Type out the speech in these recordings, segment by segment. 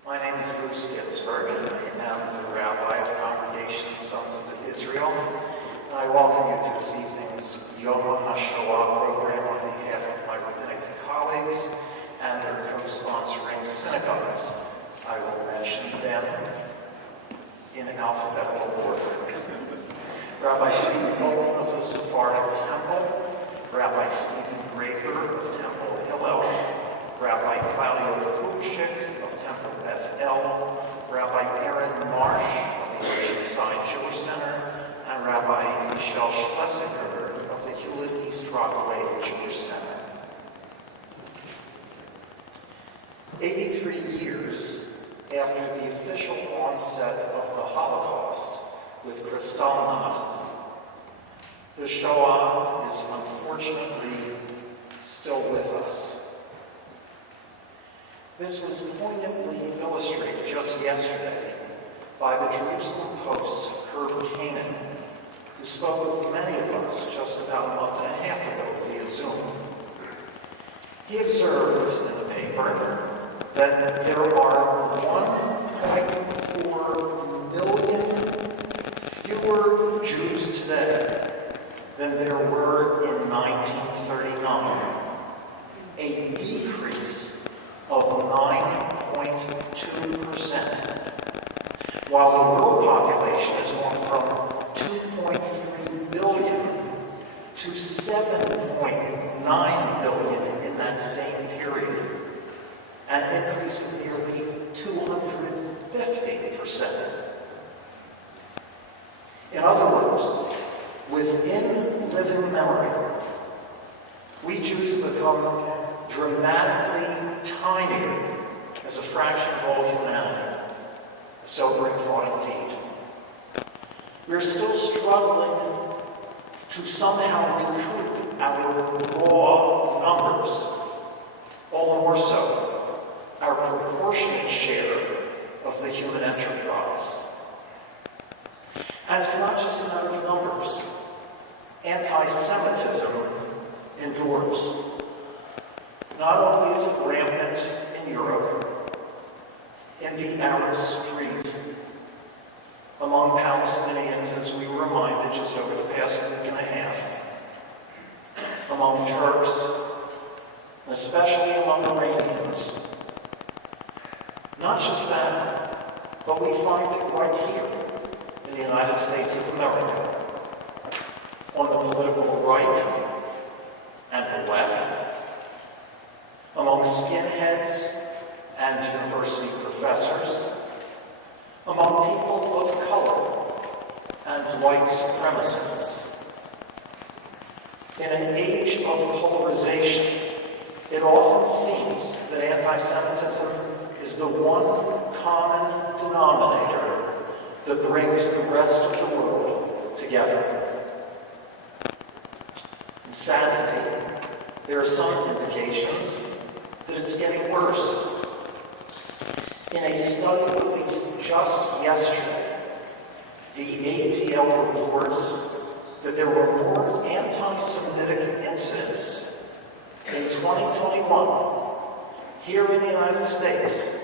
My name is Bruce Ginsburg, and I am the Rabbi of Congregation Sons of Israel, and I welcome you to this evening's Yom HaShoah program on behalf of my rabbinic colleagues and their co-sponsoring synagogues. I will mention them in alphabetical order. Rabbi Stephen Golden of the Sephardic Temple, Rabbi Stephen Graber of Temple Hillel, Rabbi Claudio Krupchik of Temple Beth, Rabbi Aaron Marsh of the Oceanside Jewish Center, and Rabbi Michelle Schlesinger of the Hewlett-East Rockaway Jewish Center. 83 years after the official onset of the Holocaust with Kristallnacht, the Shoah is unfortunately still with us. This was poignantly illustrated just yesterday by the Jerusalem Post's Herb Kanan, who spoke with many of us just about a month and a half ago via Zoom. He observed in the paper that there are 1.4 million fewer Jews today than there were in 1939, a decrease of 9.2%, while the world population has gone from 2.3 billion to 7.9 billion in that same period, an increase of nearly 250%. In other words, within living memory, we Jews have become dramatically tinier as a fraction of all humanity. A sobering thought indeed. We're still struggling to somehow recoup our raw numbers, all the more so our proportionate share of the human enterprise. And it's not just a matter of numbers. Anti-Semitism endures. Not only is it rampant in Europe, in the Arab street, among Palestinians, as we were reminded just over the past week and a half, among Turks, and especially among Iranians. Not just that, but we find it right here in the United States of America, on the political right and the left, among skinheads and university professors, among people of color and white supremacists. In an age of polarization, it often seems that anti-Semitism is the one common denominator that brings the rest of the world together. And sadly, there are some indications that it's getting worse. In a study released just yesterday, the ADL reports that there were more anti-Semitic incidents in 2021 here in the United States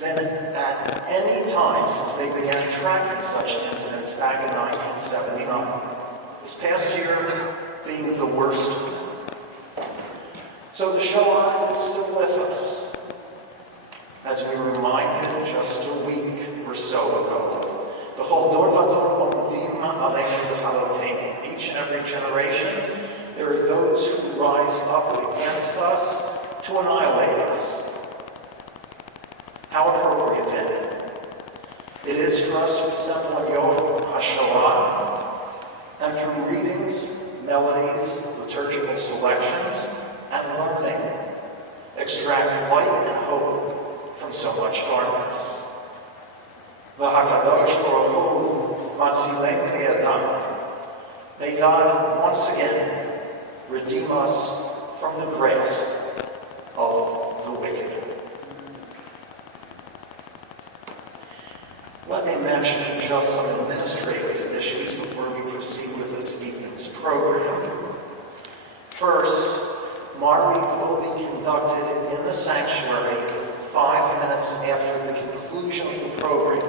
than at any time since they began tracking such incidents back in 1979. This past year being the worst. So the Shoah is still with us. As we were reminded just a week or so ago, each and every generation, there are those who rise up against us to annihilate us. How appropriate then it is for us to assemble on Yom HaShoah and through readings, melodies, liturgical selections, and learning, extract light and hope from so much darkness. V'hakadosh Baruch Hu matzilenu mi'adam. May God once again redeem us from the grasp of the wicked. Let me mention just some administrative issues before we proceed with this evening's program. First, Maariv will be conducted in the sanctuary 5 minutes after the conclusion of the program.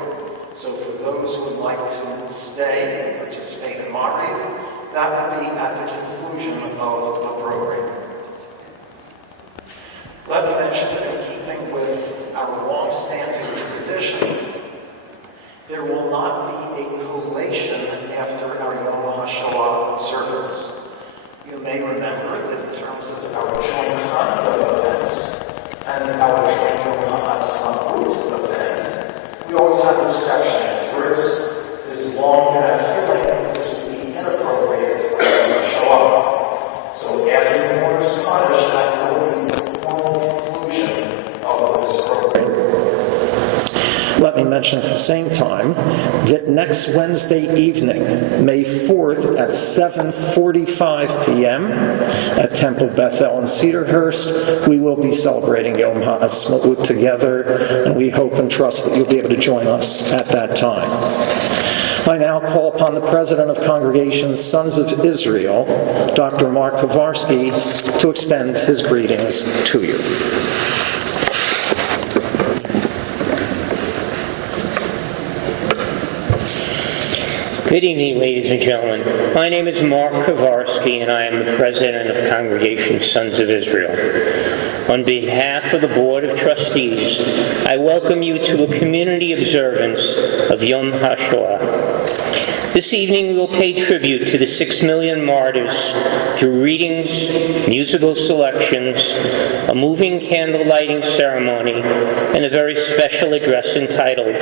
So for those who would like to stay and participate in Ma'ariv, that will be at the conclusion of the program. Let me mention that in keeping with our long-standing tradition, there will not be a collation after our Yom HaShoah observance. You may remember that in terms of our joint Hanukkah events and our joint Yom HaAtzmaut event, we always have a reception afterwards. This long had feeling this would be inappropriate for Yom HaShoah. So after the mortar's punished, that will be the formal conclusion of this program. Let me mention at the same time that next Wednesday evening, May 4th at 7:45 p.m. at Temple Bethel in Cedarhurst, we will be celebrating Yom HaAtzmaut together, and we hope and trust that you'll be able to join us at that time. I now call upon the President of Congregation's Sons of Israel, Dr. Mark Kowarski, to extend his greetings to you. Good evening, ladies and gentlemen. My name is Mark Kowarski, and I am the President of Congregation Sons of Israel. On behalf of the Board of Trustees, I welcome you to a community observance of Yom HaShoah. This evening we will pay tribute to the 6 million martyrs through readings, musical selections, a moving candle lighting ceremony, and a very special address entitled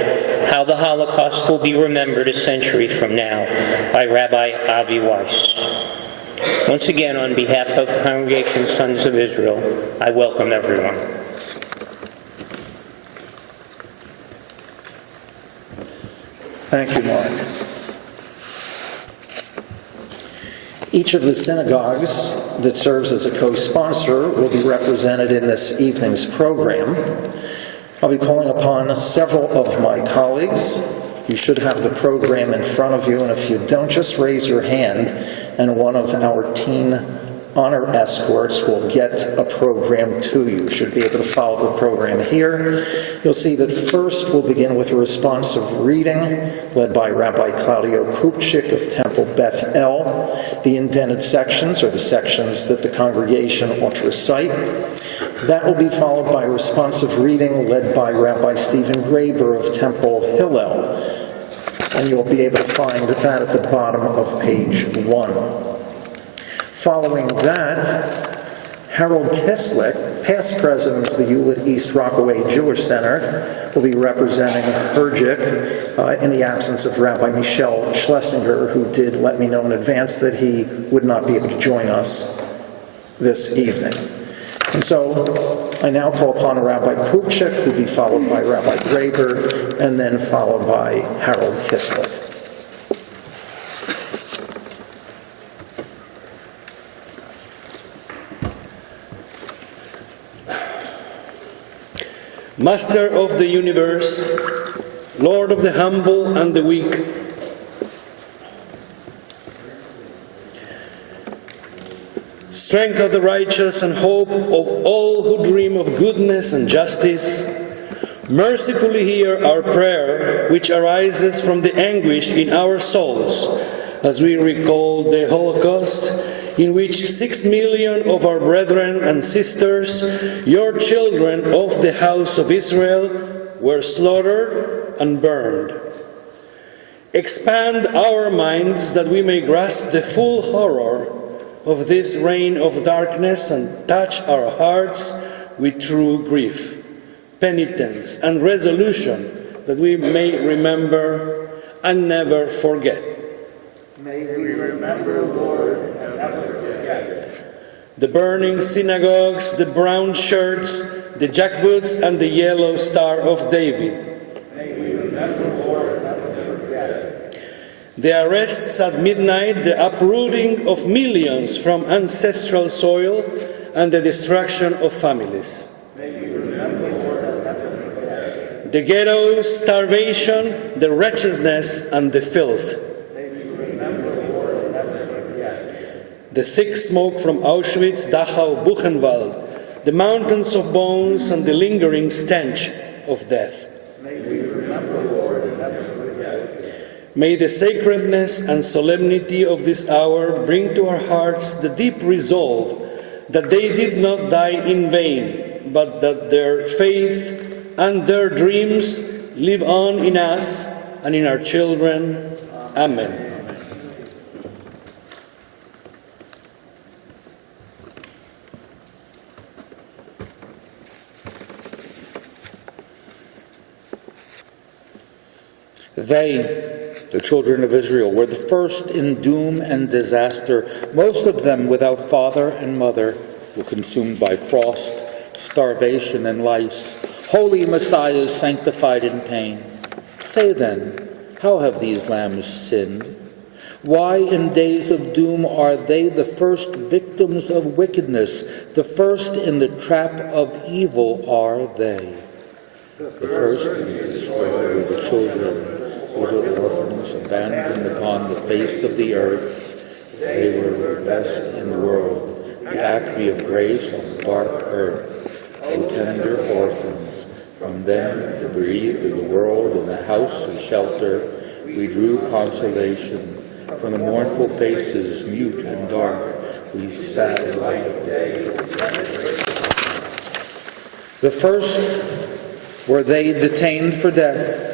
How the Holocaust Will Be Remembered a Century from Now by Rabbi Avi Weiss. Once again, on behalf of Congregation Sons of Israel, I welcome everyone. Thank you, Mark. Each of the synagogues that serves as a co-sponsor will be represented in this evening's program. I'll be calling upon several of my colleagues. You should have the program in front of you, and if you don't, just raise your hand, and one of our teen honor escorts will get a program to you. You should be able to follow the program here. You'll see that first we'll begin with a responsive reading led by Rabbi Claudio Kupchik of Temple Beth El. The indented sections are the sections that the congregation ought to recite. That will be followed by a responsive reading led by Rabbi Stephen Graber of Temple Hillel. And you'll be able to find that at the bottom of page 1. Following that, Harold Kislick, past president of the Hewlett-East Rockaway Jewish Center, will be representing Herjik in the absence of Rabbi Michel Schlesinger, who did let me know in advance that he would not be able to join us this evening. And so I now call upon Rabbi Kupchik, who will be followed by Rabbi Graber, and then followed by Harold Kislick. Master of the universe, Lord of the humble and the weak, strength of the righteous and hope of all who dream of goodness and justice, mercifully hear our prayer, which arises from the anguish in our souls as we recall the Holocaust, in which 6 million of our brethren and sisters, your children of the house of Israel, were slaughtered and burned. Expand our minds that we may grasp the full horror of this reign of darkness and touch our hearts with true grief, penitence, and resolution, that we may remember and never forget. May we remember, Lord, and never forget. The burning synagogues, the brown shirts, the jackboots, and the yellow Star of David. May we remember, Lord, and never forget. The arrests at midnight, the uprooting of millions from ancestral soil, and the destruction of families. May we remember, Lord, and never forget. The ghettos, starvation, the wretchedness, and the filth. The The thick smoke from Auschwitz, Dachau, Buchenwald, the mountains of bones and the lingering stench of death. May we remember, Lord, and never forget. May the sacredness and solemnity of this hour bring to our hearts the deep resolve that they did not die in vain, but that their faith and their dreams live on in us and in our children. Amen. They, the children of Israel, were the first in doom and disaster. Most of them, without father and mother, were consumed by frost, starvation, and lice. Holy Messiahs sanctified in pain. Say then, how have these lambs sinned? Why in days of doom are they the first victims of wickedness? The first in the trap of evil are they. The first to be destroyed were the children, little orphans abandoned upon the face of the earth. They were the best in the world, the acme of grace on dark earth. O tender orphans, from them that breathed in the world in the house of shelter, we drew consolation. From the mournful faces, mute and dark, we sat like day. The first were they detained for death.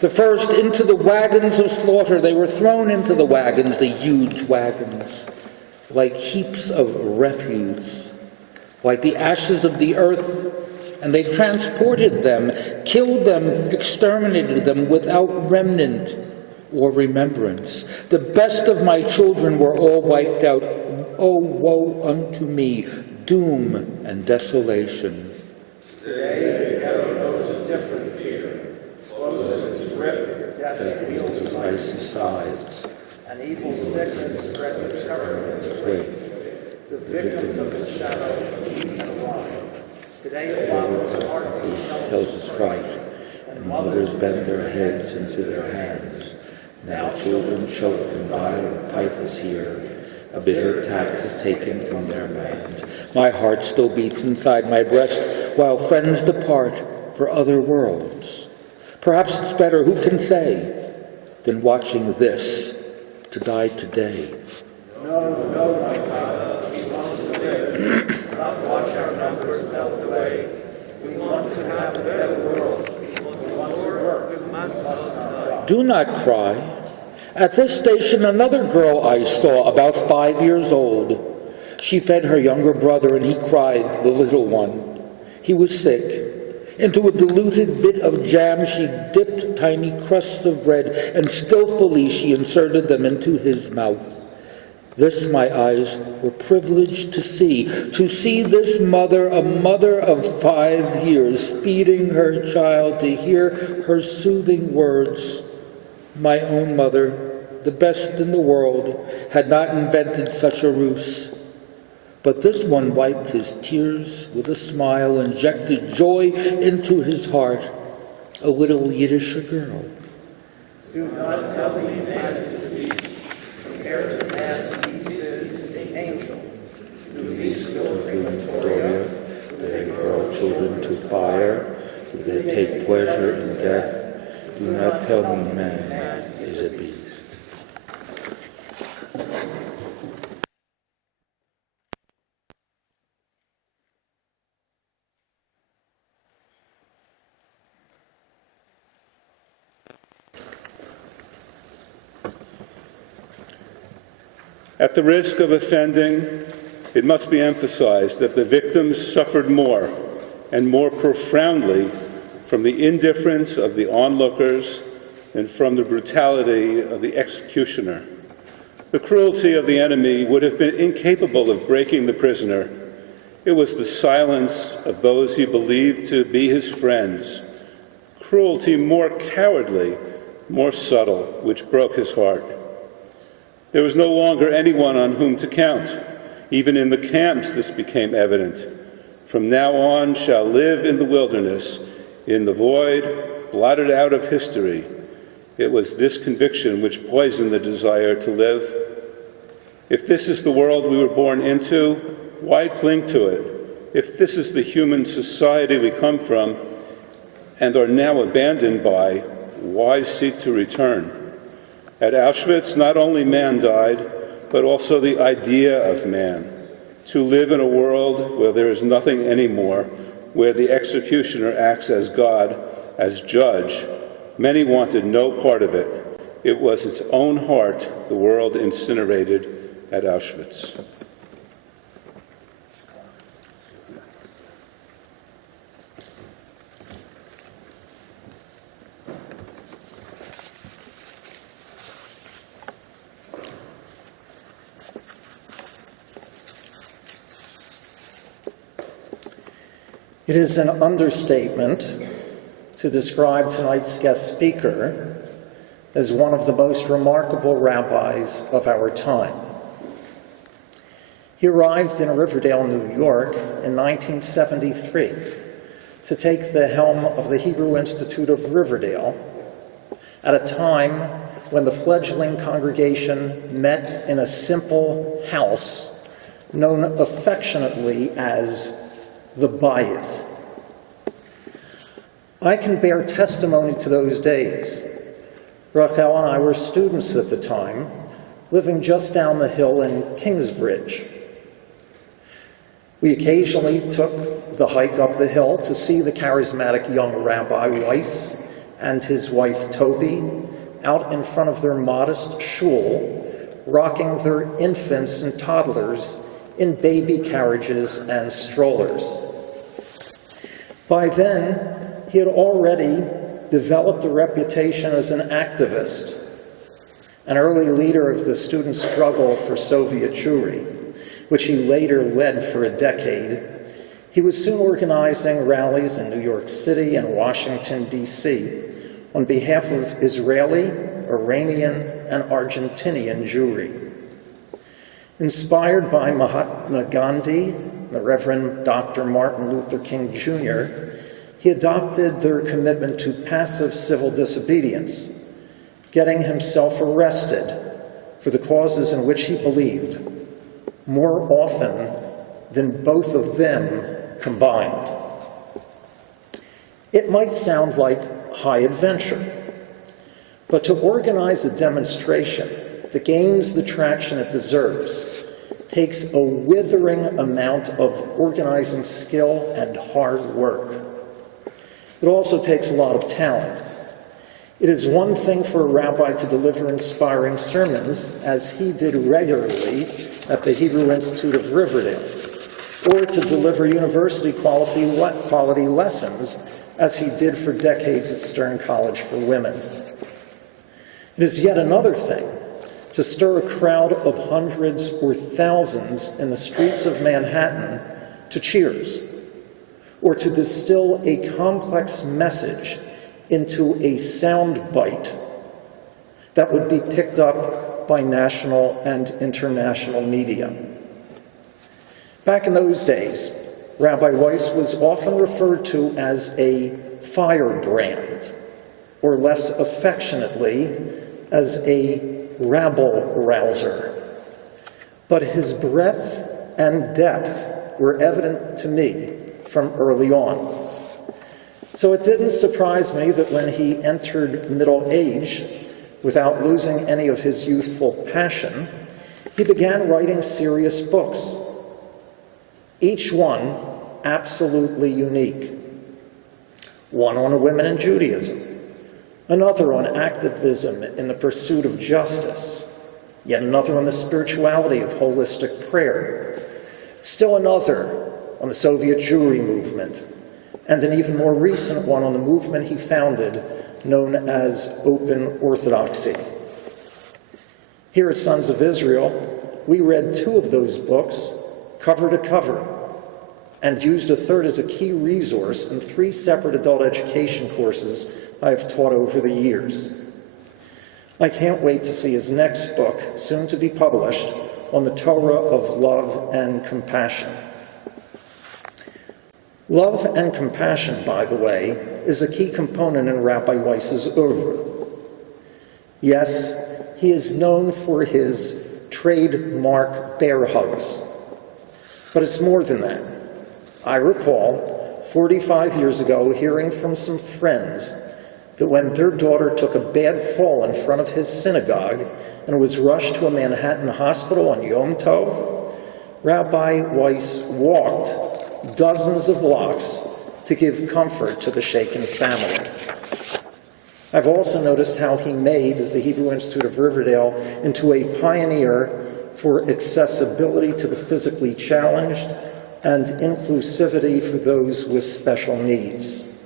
The first into the wagons of slaughter. They were thrown into the wagons, the huge wagons, like heaps of refuse, like the ashes of the earth, and they transported them, killed them, exterminated them without remnant or remembrance. The best of my children were all wiped out. Oh, woe unto me, doom and desolation. Today, the ghetto knows a different fear. Closes its grip, death wields its icy sides, and evil sickness spreads its terror in its wake. The victims of the shadow eat and alive. Today, a father's heart tells us fright, and mothers bend their heads into their hands. Now children choke and die of typhus here. A bitter tax is taken from their lands. My heart still beats inside my breast, while friends depart for other worlds. Perhaps it's better, who can say, than watching this, to die today. No, my God, we want to live, not watch our numbers melt away. We want to have a better world. We want to work. We must not. Do not cry. At this station, another girl I saw, about 5 years old. She fed her younger brother, and he cried, the little one. He was sick. Into a diluted bit of jam she dipped tiny crusts of bread, and skillfully she inserted them into his mouth. This my eyes were privileged to see this mother, a mother of 5 years, feeding her child, to hear her soothing words. My own mother, the best in the world, had not invented such a ruse. But this one wiped his tears with a smile, injected joy into his heart. A little Yiddish girl. Do not tell me man is the beast. Compared to man, the beast is the angel. Do these still Gloria, do they hurl children to fire? Do they take pleasure in death? Do not tell me man is a beast. At the risk of offending, it must be emphasized that the victims suffered more and more profoundly from the indifference of the onlookers and from the brutality of the executioner. The cruelty of the enemy would have been incapable of breaking the prisoner. It was the silence of those he believed to be his friends, cruelty more cowardly, more subtle, which broke his heart. There was no longer anyone on whom to count. Even in the camps this became evident. From now on shall live in the wilderness, in the void, blotted out of history. It was this conviction which poisoned the desire to live. If this is the world we were born into, why cling to it? if this is the human society we come from and are now abandoned by, why seek to return? At Auschwitz, not only man died, but also the idea of man. To live in a world where there is nothing anymore, where the executioner acts as God, as judge, many wanted no part of it. It was its own heart the world incinerated at Auschwitz. It is an understatement to describe tonight's guest speaker as one of the most remarkable rabbis of our time. He arrived in Riverdale, New York in 1973 to take the helm of the Hebrew Institute of Riverdale at a time when the fledgling congregation met in a simple house known affectionately as the Bayit. I can bear testimony to those days. Rachel and I were students at the time, living just down the hill in Kingsbridge. We occasionally took the hike up the hill to see the charismatic young Rabbi Weiss and his wife Toby out in front of their modest shul, rocking their infants and toddlers in baby carriages and strollers. By then, he had already developed a reputation as an activist, an early leader of the student struggle for Soviet Jewry, which he later led for a decade. He was soon organizing rallies in New York City and Washington, D.C. on behalf of Israeli, Iranian, and Argentinian Jewry. Inspired by Mahatma Gandhi, the Reverend Dr. Martin Luther King Jr., he adopted their commitment to passive civil disobedience, getting himself arrested for the causes in which he believed, more often than both of them combined. It might sound like high adventure, but to organize a demonstration that gains the traction it deserves takes a withering amount of organizing skill and hard work. It also takes a lot of talent. It is one thing for a rabbi to deliver inspiring sermons, as he did regularly at the Hebrew Institute of Riverdale, or to deliver university quality lessons, as he did for decades at Stern College for Women. It is yet another thing to stir a crowd of hundreds or thousands in the streets of Manhattan to cheers, or to distill a complex message into a sound bite that would be picked up by national and international media. Back in those days, Rabbi Weiss was often referred to as a firebrand, or less affectionately, as a rabble-rouser. But his breadth and depth were evident to me from early on. So it didn't surprise me that when he entered middle age, without losing any of his youthful passion, he began writing serious books, each one absolutely unique. One on women in Judaism, another on activism in the pursuit of justice, yet another on the spirituality of holistic prayer, still another on the Soviet Jewry movement, and an even more recent one on the movement he founded, known as Open Orthodoxy. Here at Sons of Israel, we read 2 of those books, cover to cover, and used a third as a key resource in 3 separate adult education courses I have taught over the years. I can't wait to see his next book, soon to be published, on the Torah of love and compassion. Love and compassion, by the way, is a key component in Rabbi Weiss's oeuvre. Yes, he is known for his trademark bear hugs, but it's more than that. I recall 45 years ago hearing from some friends that when their daughter took a bad fall in front of his synagogue and was rushed to a Manhattan hospital on Yom Tov, Rabbi Weiss walked dozens of blocks to give comfort to the shaken family. I've also noticed how he made the Hebrew Institute of Riverdale into a pioneer for accessibility to the physically challenged and inclusivity for those with special needs.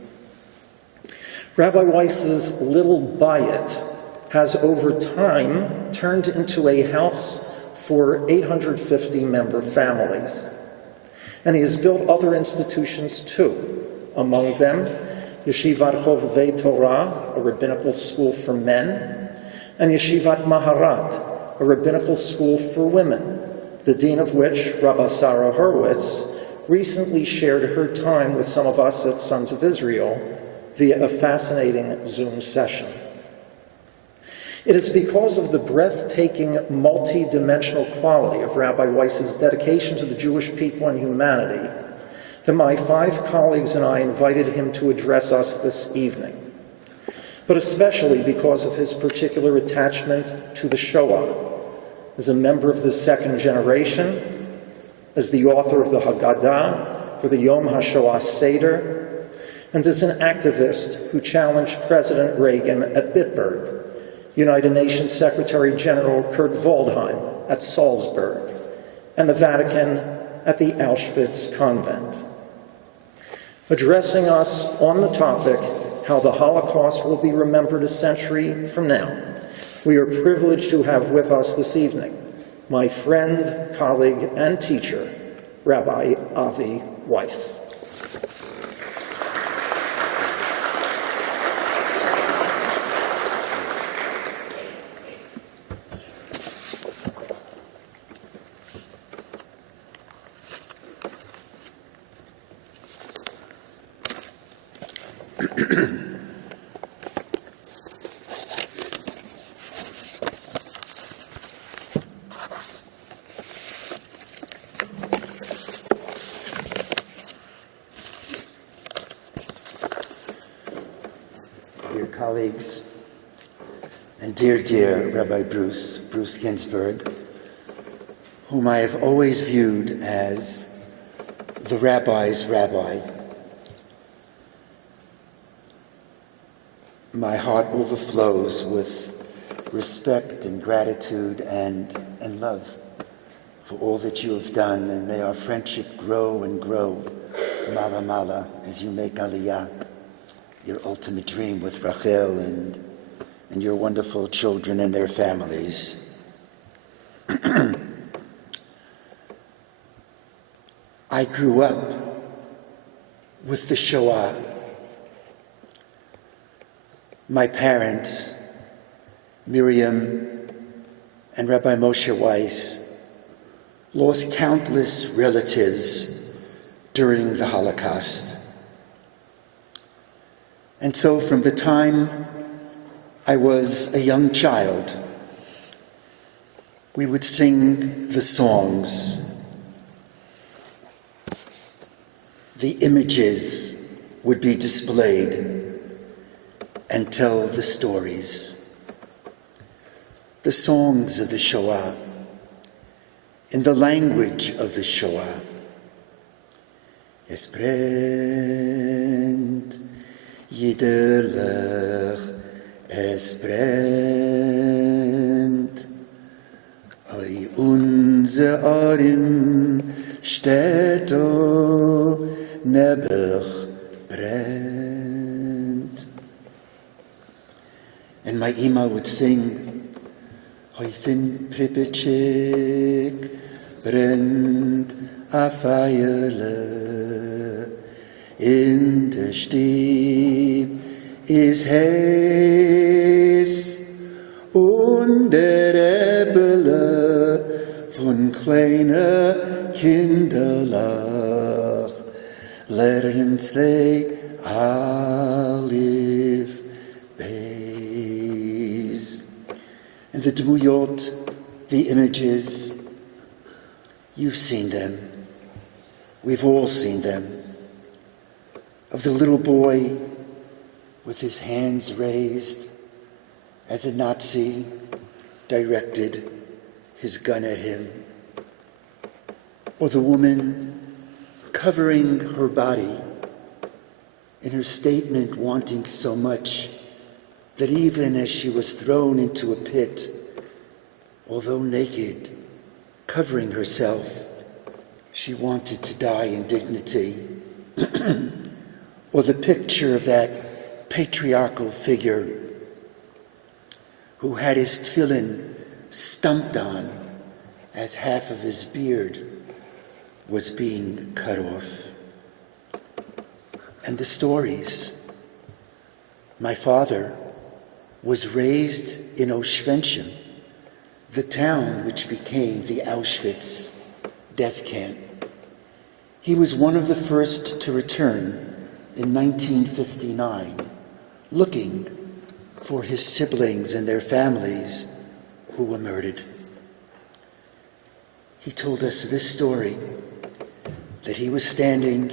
Rabbi Weiss's little bayit has over time turned into a house for 850 member families. And he has built other institutions too, among them Yeshivat Chovevei Torah, a rabbinical school for men, and Yeshivat Maharat, a rabbinical school for women, the dean of which, Rabbi Sarah Hurwitz, recently shared her time with some of us at Sons of Israel via a fascinating Zoom session. It is because of the breathtaking, multi-dimensional quality of Rabbi Weiss's dedication to the Jewish people and humanity that my 5 colleagues and I invited him to address us this evening, but especially because of his particular attachment to the Shoah. As a member of the second generation, as the author of the Haggadah for the Yom HaShoah Seder, and as an activist who challenged President Reagan at Bitburg, United Nations Secretary General Kurt Waldheim at Salzburg, and the Vatican at the Auschwitz Convent. Addressing us on the topic, how the Holocaust will be remembered a century from now, we are privileged to have with us this evening my friend, colleague, and teacher, Rabbi Avi Weiss. Dear colleagues, and dear Rabbi Bruce Ginsburg, whom I have always viewed as the rabbi's rabbi, my heart overflows with respect and gratitude and love for all that you have done, and may our friendship grow and grow, mala mala, as you make aliyah, your ultimate dream with Rachel and your wonderful children and their families. I grew up with the Shoah. My parents, Miriam and Rabbi Moshe Weiss, lost countless relatives during the Holocaust. And so from the time I was a young child, we would sing the songs. The images would be displayed and tell the stories. The songs of the Shoah, in the language of the Shoah. Es brennt, Yiderlech, es brennt. Oi unser Arim steht o nebech brennt. And my Ima would sing, Häufin Pripetschik brennt a Feierle, in der Stieb is heiß, und der Rebele von kleiner Kinderlach lernt they Alif Beis. And the Dmuyot, the images, you've seen them. We've all seen them. Of the little boy with his hands raised as a Nazi directed his gun at him. Or the woman covering her body in her statement, wanting so much that even as she was thrown into a pit, although naked, covering herself, she wanted to die in dignity. Or the picture of that patriarchal figure who had his tefillin stumped on as half of his beard was being cut off. And the stories. My father was raised in Oshvenshim, the town which became the Auschwitz death camp. He was one of the first to return in 1959, looking for his siblings and their families who were murdered. He told us this story, that he was standing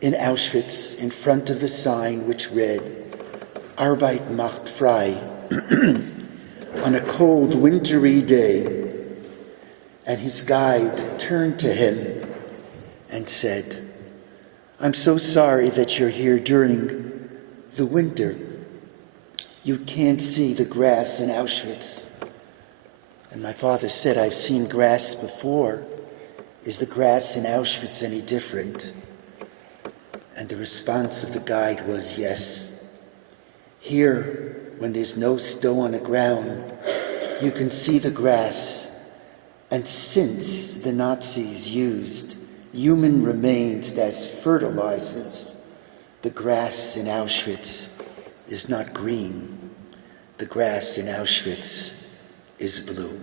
in Auschwitz in front of the sign which read, Arbeit macht frei, on a cold, wintry day, and his guide turned to him and said, I'm so sorry that you're here during the winter. You can't see the grass in Auschwitz. And my father said, I've seen grass before. Is the grass in Auschwitz any different? And the response of the guide was, yes. Here, when there's no snow on the ground, you can see the grass. And since the Nazis used human remains as fertilizers, the grass in Auschwitz is not green. The grass in Auschwitz is blue.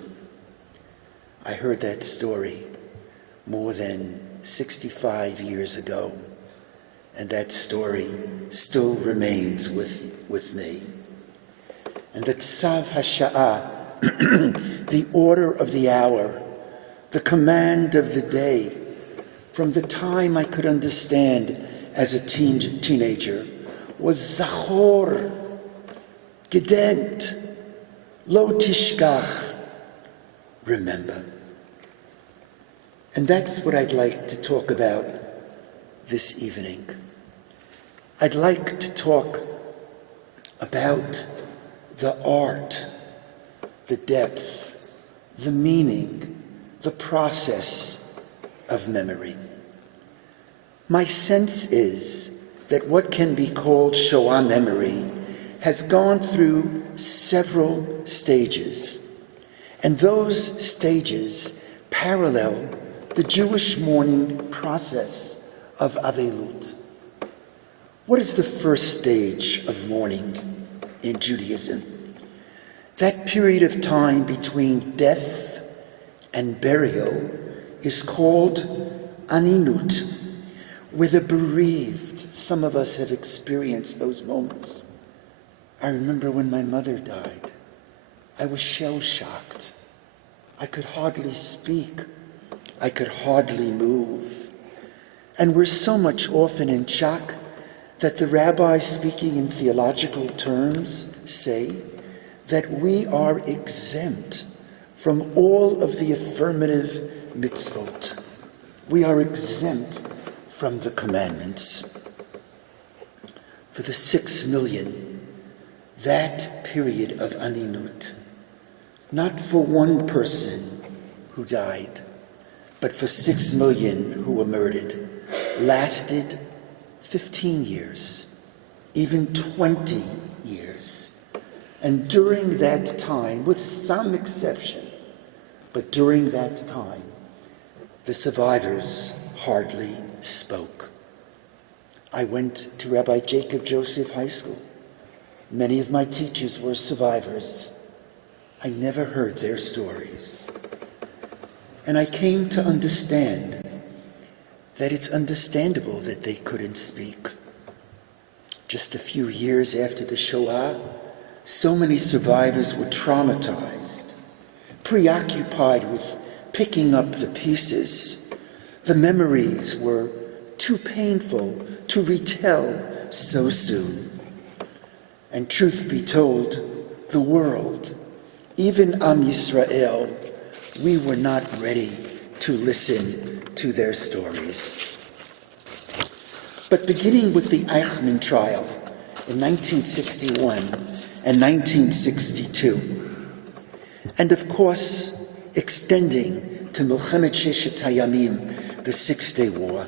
I heard that story more than 65 years ago, and that story still remains with me. And the Tzav HaSha'ah, the order of the hour, the command of the day, from the time I could understand as a teenager, was Zachor, Gedenkt, Lo Tishkach, remember. And that's what I'd like to talk about this evening. I'd like to talk about the art, the depth, the meaning, the process of memory. My sense is that what can be called Shoah memory has gone through several stages, and those stages parallel the Jewish mourning process of Avelut. What is the first stage of mourning in Judaism? That period of time between death and burial is called aninut, where the bereaved, some of us have experienced those moments. I remember when my mother died, I was shell-shocked. I could hardly speak. I could hardly move. And we're so much often in shock that the rabbis, speaking in theological terms, say that we are exempt from all of the affirmative mitzvot. We are exempt from the commandments. For the 6 million, that period of aninut, not for one person who died, but for 6 million who were murdered, lasted 15 years, even 20 years. And during that time, with some exception, but during that time, the survivors hardly spoke. I went to Rabbi Jacob Joseph High School. Many of my teachers were survivors. I never heard their stories. And I came to understand that it's understandable that they couldn't speak. Just a few years after the Shoah, so many survivors were traumatized, preoccupied with picking up the pieces. The memories were too painful to retell so soon. And truth be told, the world, even Am Yisrael, we were not ready to listen to their stories. But beginning with the Eichmann trial in 1961 and 1962, and of course extending to Milchemet Sheshet Hayamim, the Six-Day War,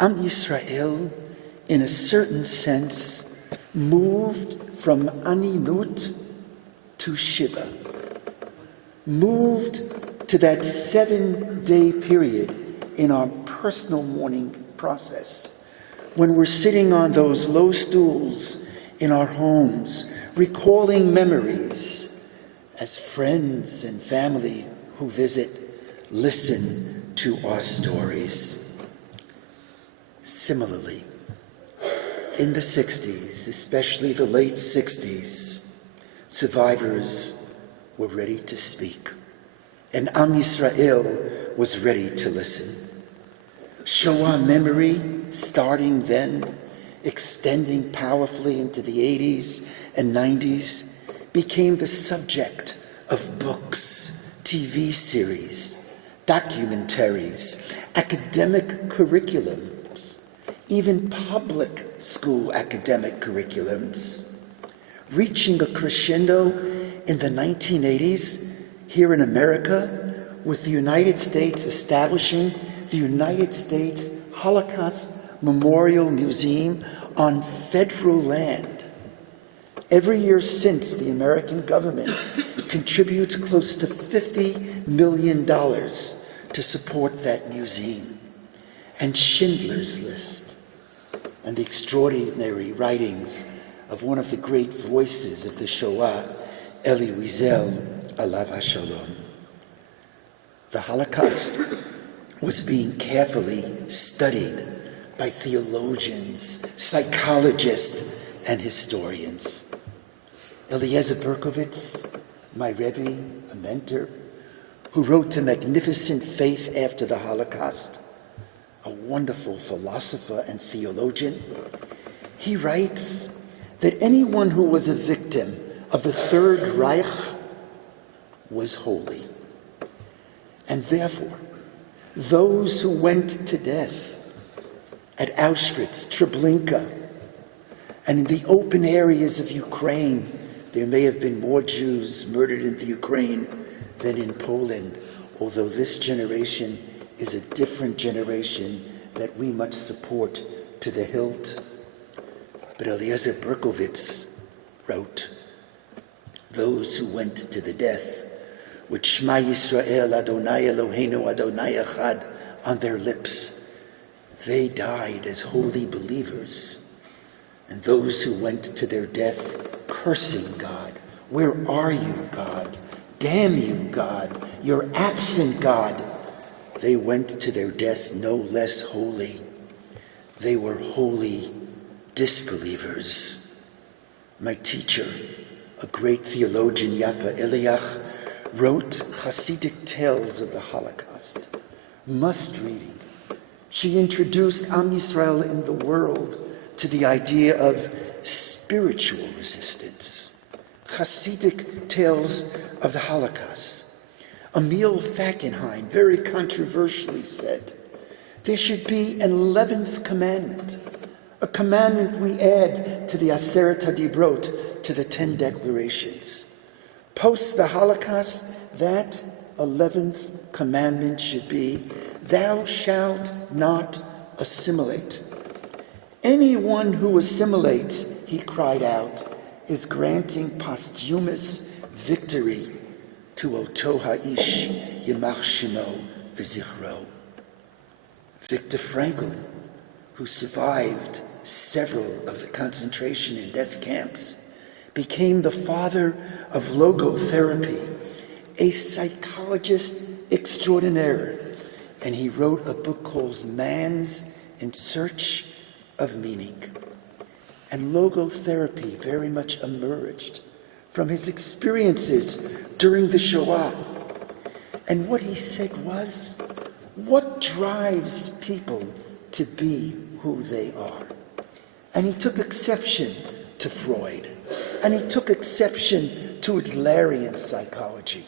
Am Yisrael, in a certain sense, moved from Aninut to Shiva, moved to that 7-day period in our personal mourning process, when we're sitting on those low stools in our homes, recalling memories as friends and family who visit listen to our stories. Similarly, in the 60s, especially the late 60s, survivors were ready to speak, and Am Yisrael was ready to listen. Shoah memory, starting then, extending powerfully into the 80s and 90s, became the subject of books, TV series, documentaries, academic curriculums, even public school academic curriculums, reaching a crescendo in the 1980s here in America, with the United States establishing the United States Holocaust Memorial Museum on federal land. Every year since, the American government contributes close to $50 million to support that museum. And Schindler's List, and the extraordinary writings of one of the great voices of the Shoah, Elie Wiesel, alav hashalom. The Holocaust was being carefully studied by theologians, psychologists, and historians. Eliezer Berkowitz, my Rebbe, a mentor, who wrote The Magnificent Faith After the Holocaust, a wonderful philosopher and theologian, he writes that anyone who was a victim of the Third Reich was holy. And therefore, those who went to death at Auschwitz, Treblinka, and in the open areas of Ukraine, there may have been more Jews murdered in the Ukraine than in Poland, although this generation is a different generation that we much support to the hilt. But Eliezer Berkowitz wrote, those who went to the death with Shema Yisrael Adonai Eloheinu Adonai Echad on their lips, they died as holy believers. And those who went to their death cursing God, where are you, God? Damn you, God, you're absent, God. They went to their death no less holy. They were holy disbelievers. My teacher, a great theologian, Yafa Eliach, wrote Hasidic tales of the Holocaust, must reading. She introduced Am Yisrael in the world to the idea of spiritual resistance. Hasidic tales of the Holocaust. Emil Fackenheim very controversially said, there should be an 11th commandment, a commandment we add to the Aseret HaDibrot, to the 10 declarations. Post the Holocaust, that 11th commandment should be, thou shalt not assimilate. Anyone who assimilates, he cried out, is granting posthumous victory to Oto Ha'ish Yimach Shemo V'zichro. Victor Frankl, who survived several of the concentration and death camps, became the father of logotherapy, a psychologist extraordinaire, and he wrote a book called Man's in Search of Meaning. And logotherapy very much emerged from his experiences during the Shoah. And what he said was, what drives people to be who they are? And he took exception to Freud, and he took exception to Adlerian psychology.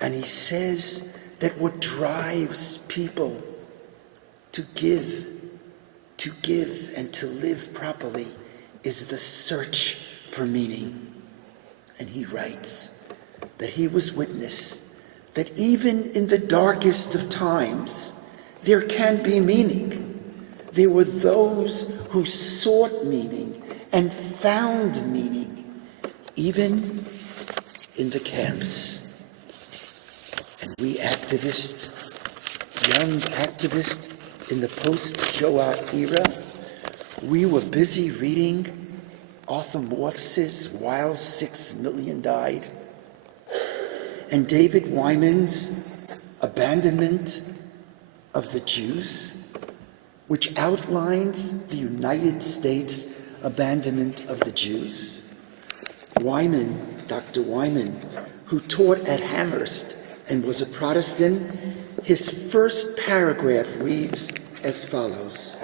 And he says that what drives people to give and to live properly is the search for meaning. And he writes that he was witness that even in the darkest of times, there can be meaning. There were those who sought meaning and found meaning, even in the camps. And we activists, young activists in the post-Shoah era, we were busy reading Arthur Morse's While 6 Million Died, and David Wyman's Abandonment of the Jews, which outlines the United States abandonment of the Jews. Wyman, Dr. Wyman, who taught at Amherst and was a Protestant, his first paragraph reads as follows: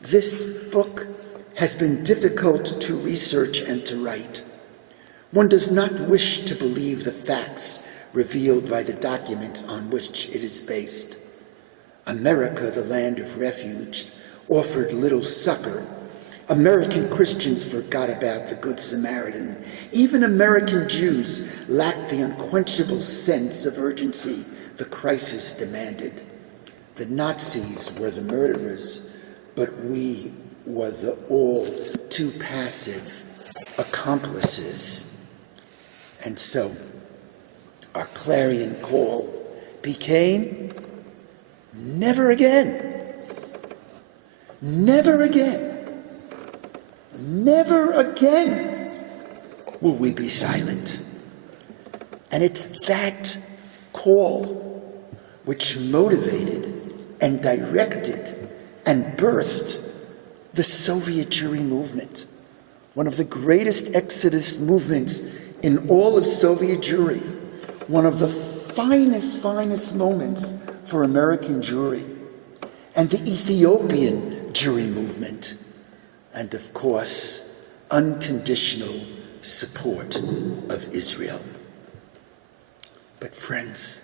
"This book has been difficult to research and to write. One does not wish to believe the facts revealed by the documents on which it is based. America, the land of refuge, offered little succor. American Christians forgot about the Good Samaritan. Even American Jews lacked the unquenchable sense of urgency the crisis demanded. The Nazis were the murderers, but we were the all too passive accomplices." And so our clarion call became, never again, never again, never again will we be silent. And it's that call which motivated and directed and birthed the Soviet Jewry movement, one of the greatest exodus movements in all of Soviet Jewry, one of the finest moments for American Jewry, and the Ethiopian Jewry movement, and of course, unconditional support of Israel. But friends,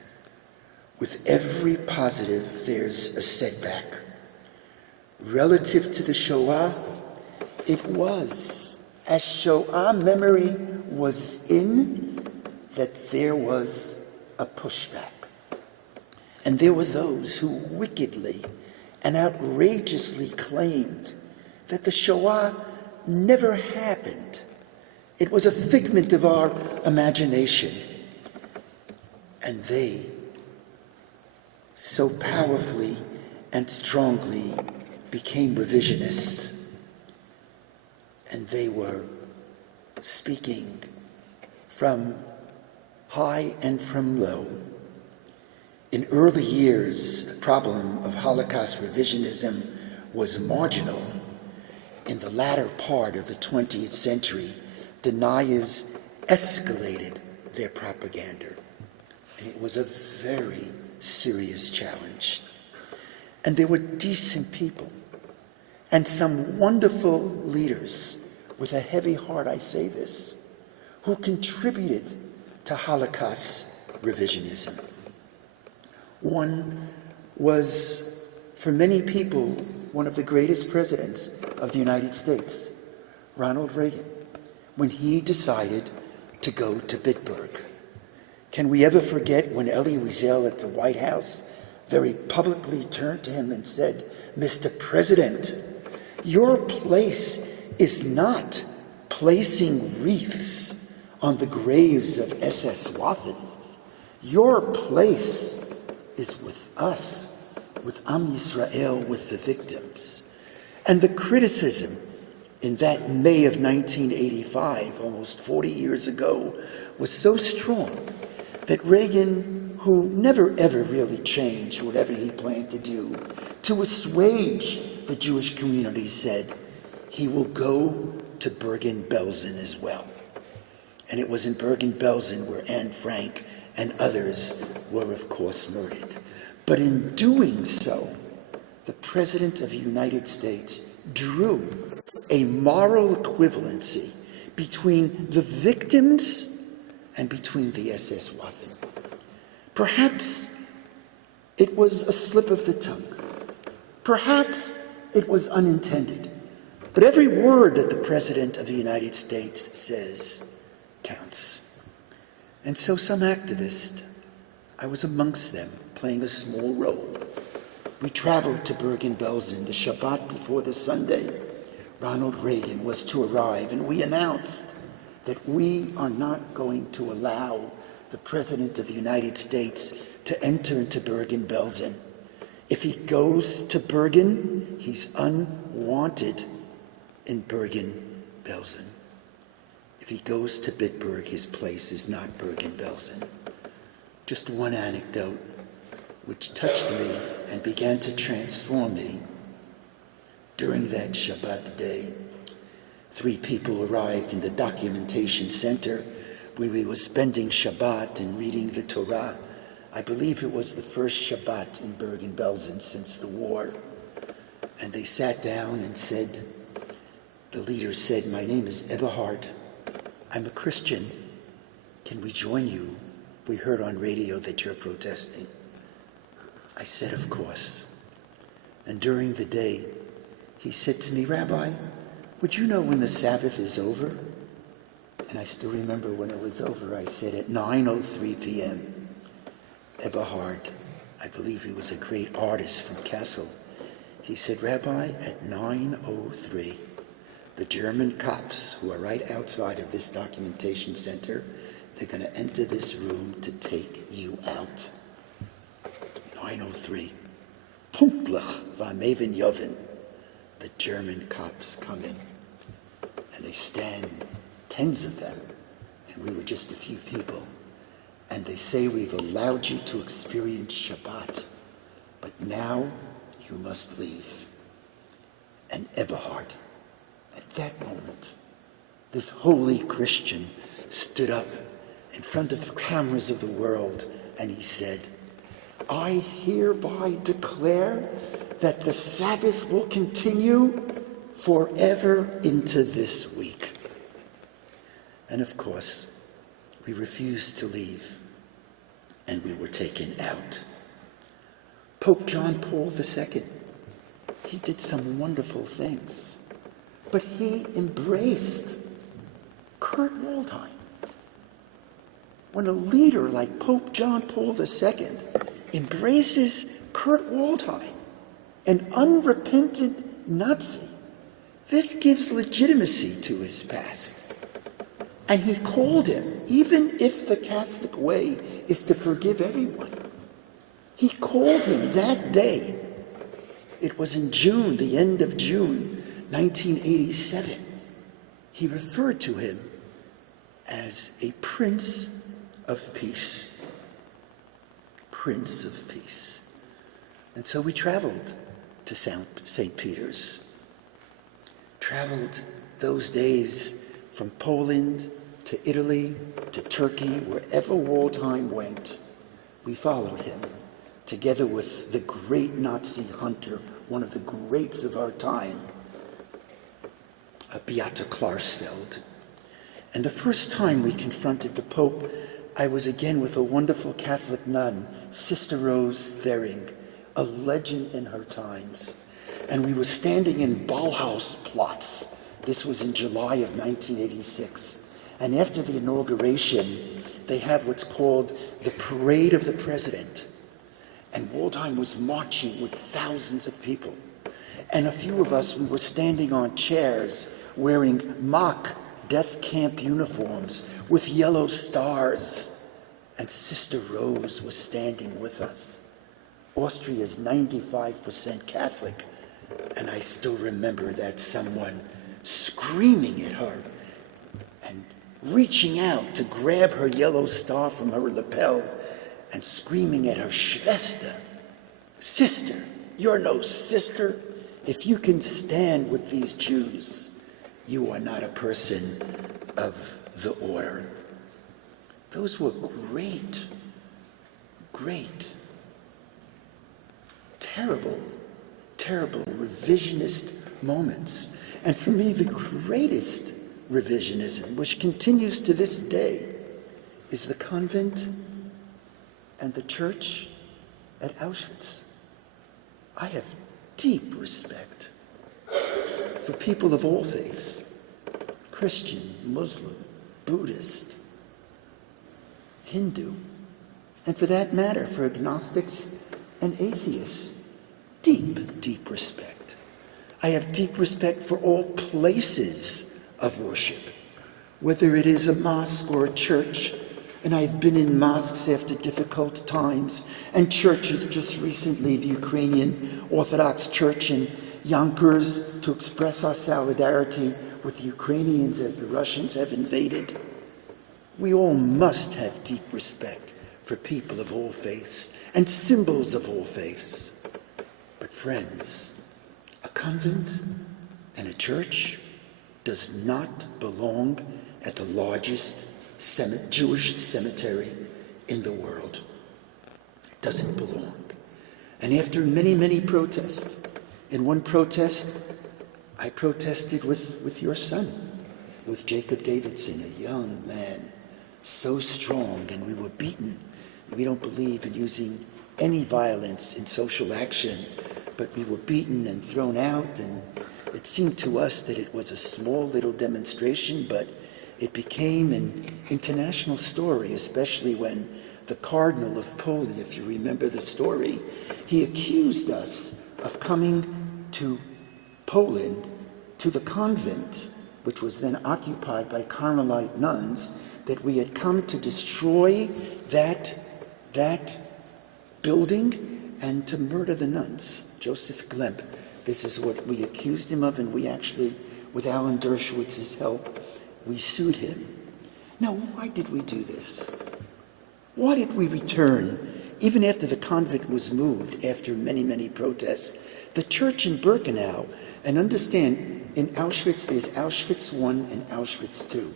with every positive, there's a setback. Relative to the Shoah, it was, as Shoah memory was in, that there was a pushback. And there were those who wickedly and outrageously claimed that the Shoah never happened. It was a figment of our imagination. And they so powerfully and strongly became revisionists. And they were speaking from high and from low. In early years, the problem of Holocaust revisionism was marginal. In the latter part of the 20th century, deniers escalated their propaganda. And it was a very serious challenge. And there were decent people and some wonderful leaders, with a heavy heart I say this, who contributed to Holocaust revisionism. One was, for many people, one of the greatest presidents of the United States, Ronald Reagan, when he decided to go to Bitburg. Can we ever forget when Elie Wiesel at the White House very publicly turned to him and said, "Mr. President, your place is not placing wreaths on the graves of SS Waffen. Your place is with us, with Am Yisrael, with the victims." And the criticism in that May of 1985, almost 40 years ago, was so strong that Reagan, who never ever really changed whatever he planned to do, to assuage the Jewish community, said he will go to Bergen-Belsen as well. And it was in Bergen-Belsen where Anne Frank and others were, of course, murdered. But in doing so, the President of the United States drew a moral equivalency between the victims and between the SS Waffen. Perhaps it was a slip of the tongue. Perhaps it was unintended. But every word that the President of the United States says counts. And so some activist, I was amongst them, playing a small role. We traveled to Bergen-Belsen the Shabbat before the Sunday. Ronald Reagan was to arrive, and we announced that we are not going to allow the President of the United States to enter into Bergen-Belsen. If he goes to Bergen, he's unwanted in Bergen-Belsen. If he goes to Bitburg, his place is not Bergen-Belsen. Just one anecdote which touched me and began to transform me. During that Shabbat day, 3 people arrived in the documentation center where we were spending Shabbat and reading the Torah. I believe it was the first Shabbat in Bergen-Belsen since the war. And they sat down and said, the leader said, "My name is Eberhard. I'm a Christian. Can we join you? We heard on radio that you're protesting." I said, "Of course." And during the day, he said to me, "Rabbi, would you know when the Sabbath is over?" And I still remember when it was over. I said, "At 9:03 p.m. Eberhard, I believe he was a great artist from Kassel, he said, "Rabbi, at 9:03, the German cops who are right outside of this documentation center, they're going to enter this room to take you out." 9:03. Punktlich war Mevin Joven. The German cops come in, and they stand, tens of them, and we were just a few people, and they say, "We've allowed you to experience Shabbat, but now you must leave." And Eberhard, at that moment, this holy Christian stood up in front of the cameras of the world, and he said, "I hereby declare that the Sabbath will continue forever into this week." And of course, we refused to leave, and we were taken out. Pope John Paul II, he did some wonderful things, but he embraced Kurt Waldheim. When a leader like Pope John Paul II embraces Kurt Waldheim, an unrepentant Nazi, this gives legitimacy to his past. And he called him, even if the Catholic way is to forgive everyone, he called him that day. It was in June, the end of June, 1987. He referred to him as a Prince of Peace. Prince of Peace. And so we traveled to St. Peter's. Traveled those days from Poland to Italy to Turkey, wherever Waldheim went, we followed him, together with the great Nazi hunter, one of the greats of our time, Beate Klarsfeld. And the first time we confronted the Pope, I was again with a wonderful Catholic nun, Sister Rose Thering, a legend in her times. And we were standing in Ballhausplatz. This was in July of 1986. And after the inauguration, they have what's called the Parade of the President. And Waldheim was marching with thousands of people. And a few of us, we were standing on chairs wearing mock death camp uniforms with yellow stars. And Sister Rose was standing with us. Austria is 95% Catholic. And I still remember that someone screaming at her and reaching out to grab her yellow star from her lapel and screaming at her, "Schwester, sister, you're no sister. If you can stand with these Jews, you are not a person of the order." Those were great terrible, terrible revisionist moments. And for me, the greatest revisionism, which continues to this day, is the convent and the church at Auschwitz. I have deep respect for people of all faiths, Christian, Muslim, Buddhist, Hindu, and for that matter, for agnostics and atheists. Deep, deep respect. I have deep respect for all places of worship, whether it is a mosque or a church. And I've been in mosques after difficult times, and churches just recently, the Ukrainian Orthodox Church in Yonkers, to express our solidarity with the Ukrainians as the Russians have invaded. We all must have deep respect for people of all faiths and symbols of all faiths. But friends, a convent and a church does not belong at the largest Jewish cemetery in the world. It doesn't belong. And after many, many protests, in one protest, I protested with your son, with Jacob Davidson, a young man, so strong, and we were beaten. We don't believe in using any violence in social action, but we were beaten and thrown out, and it seemed to us that it was a small little demonstration, but it became an international story, especially when the Cardinal of Poland, if you remember the story, he accused us of coming to Poland, to the convent, which was then occupied by Carmelite nuns, that we had come to destroy that building and to murder the nuns. Joseph Glemp, this is what we accused him of, and we actually, with Alan Dershowitz's help, we sued him. Now, why did we do this? Why did we return, even after the convent was moved, after many, many protests, the church in Birkenau? And understand, in Auschwitz, there's Auschwitz I and Auschwitz II.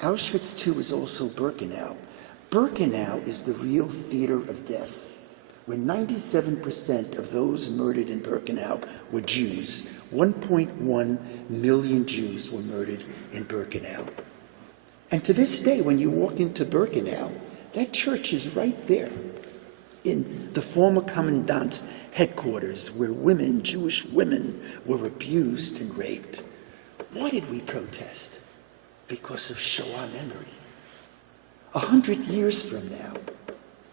Auschwitz II is also Birkenau. Birkenau is the real theater of death, where 97% of those murdered in Birkenau were Jews. 1.1 million Jews were murdered in Birkenau. And to this day, when you walk into Birkenau, that church is right there in the former commandant's headquarters, where women, Jewish women, were abused and raped. Why did we protest? Because of Shoah memory. 100 years from now,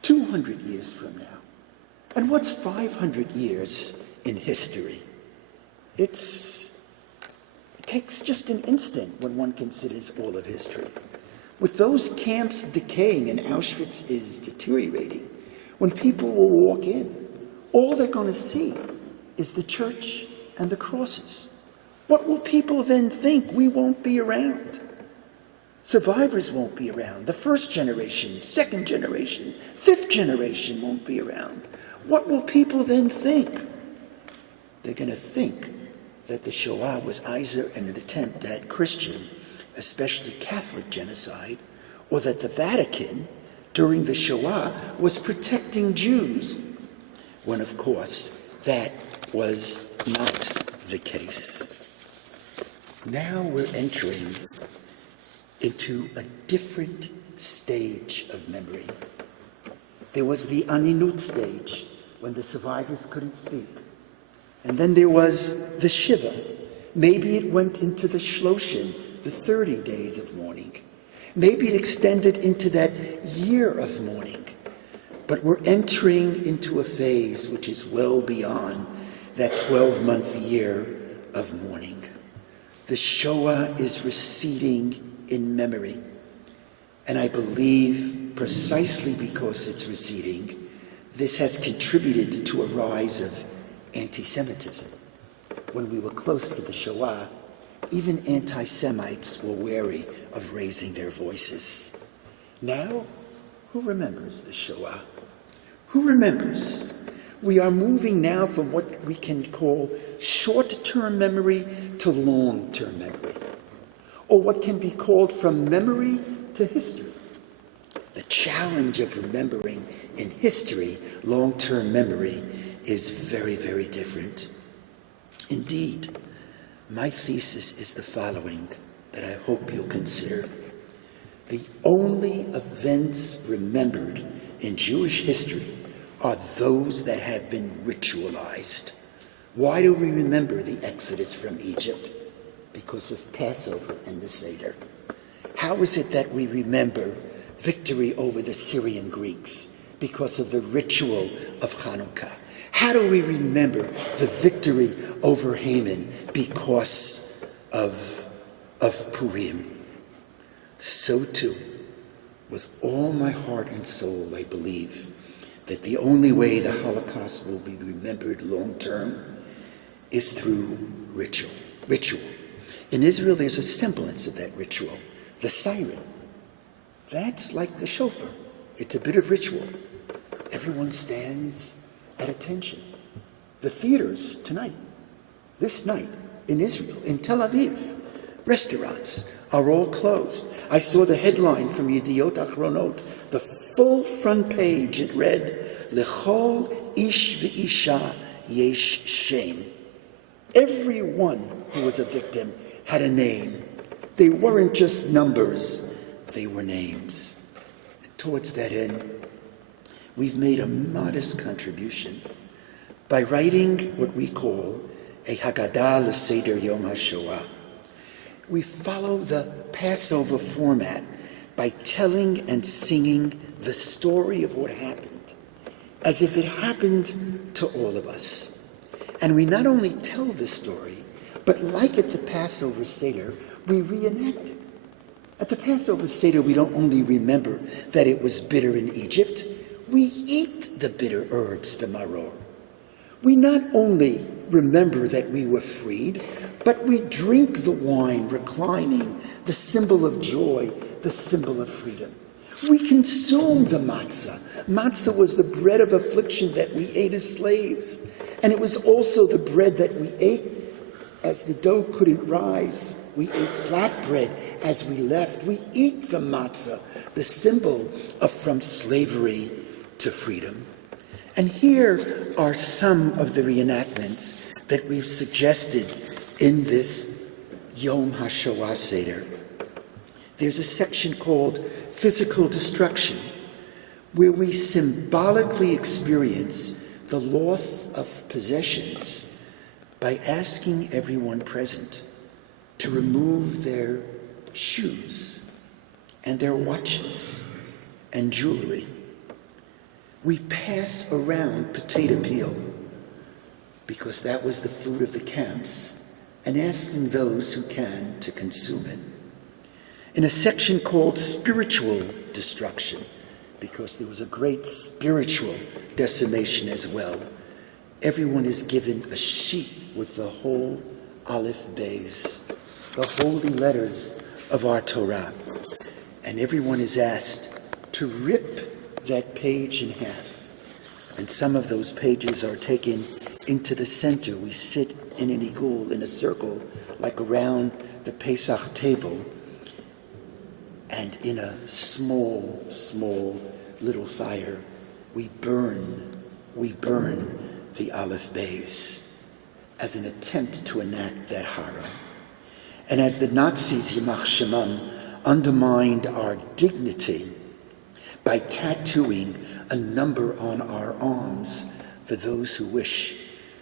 200 years from now. And what's 500 years in history? It takes just an instant when one considers all of history. With those camps decaying and Auschwitz is deteriorating, when people will walk in, all they're going to see is the church and the crosses. What will people then think? We won't be around. Survivors won't be around. The first generation, second generation, fifth generation won't be around. What will people then think? They're going to think that the Shoah was either an attempt at Christian, especially Catholic genocide, or that the Vatican, during the Shoah, was protecting Jews, when of course that was not the case. Now we're entering into a different stage of memory. There was the Aninut stage, when the survivors couldn't speak. And then there was the Shiva. Maybe it went into the Shloshim, the 30 days of mourning. Maybe it extended into that year of mourning. But we're entering into a phase which is well beyond that 12-month year of mourning. The Shoah is receding in memory. And I believe precisely because it's receding, this has contributed to a rise of anti-Semitism. When we were close to the Shoah, even anti-Semites were wary of raising their voices. Now, who remembers the Shoah? Who remembers? We are moving now from what we can call short-term memory to long-term memory, or what can be called from memory to history. The challenge of remembering in history long-term memory is very, very different. Indeed, my thesis is the following that I hope you'll consider. The only events remembered in Jewish history are those that have been ritualized. Why do we remember the Exodus from Egypt? Because of Passover and the Seder. How is it that we remember victory over the Syrian Greeks? Because of the ritual of Hanukkah. How do we remember the victory over Haman? Because of Purim. So too, with all my heart and soul, I believe that the only way the Holocaust will be remembered long term is through ritual. In Israel, there's a semblance of that ritual. The siren. That's like the shofar. It's a bit of ritual. Everyone stands at attention. The theaters tonight, this night, in Israel, in Tel Aviv, restaurants are all closed. I saw the headline from Yediot Achronot, the full front page. It read, Lechol ish v'isha yesh shem. Everyone who was a victim had a name. They weren't just numbers, they were names. And towards that end, we've made a modest contribution by writing what we call a Haggadah L'Seder Yom HaShoah. We follow the Passover format by telling and singing the story of what happened, as if it happened to all of us. And we not only tell the story, but like at the Passover Seder, we reenact it. At the Passover Seder, we don't only remember that it was bitter in Egypt, we eat the bitter herbs, the maror. We not only remember that we were freed, but we drink the wine reclining, the symbol of joy, the symbol of freedom. We consume the matzah. Matzah was the bread of affliction that we ate as slaves. And it was also the bread that we ate as the dough couldn't rise. We ate flatbread as we left. We eat the matzah, the symbol of from slavery to freedom. And here are some of the reenactments that we've suggested in this Yom HaShoah Seder. There's a section called Physical Destruction, where we symbolically experience the loss of possessions by asking everyone present to remove their shoes and their watches and jewelry. We pass around potato peel because that was the food of the camps, and asking those who can to consume it. In a section called Spiritual Destruction, because there was a great spiritual decimation as well, everyone is given a sheet with the whole Aleph Beis, the holy letters of our Torah, and everyone is asked to rip that page in half. And some of those pages are taken into the center. We sit in an igul, in a circle, like around the Pesach table, and in a small little fire, we burn the Aleph Beis as an attempt to enact that horror. And as the Nazis, Yimach Shemam, undermined our dignity by tattooing a number on our arms for those who wish,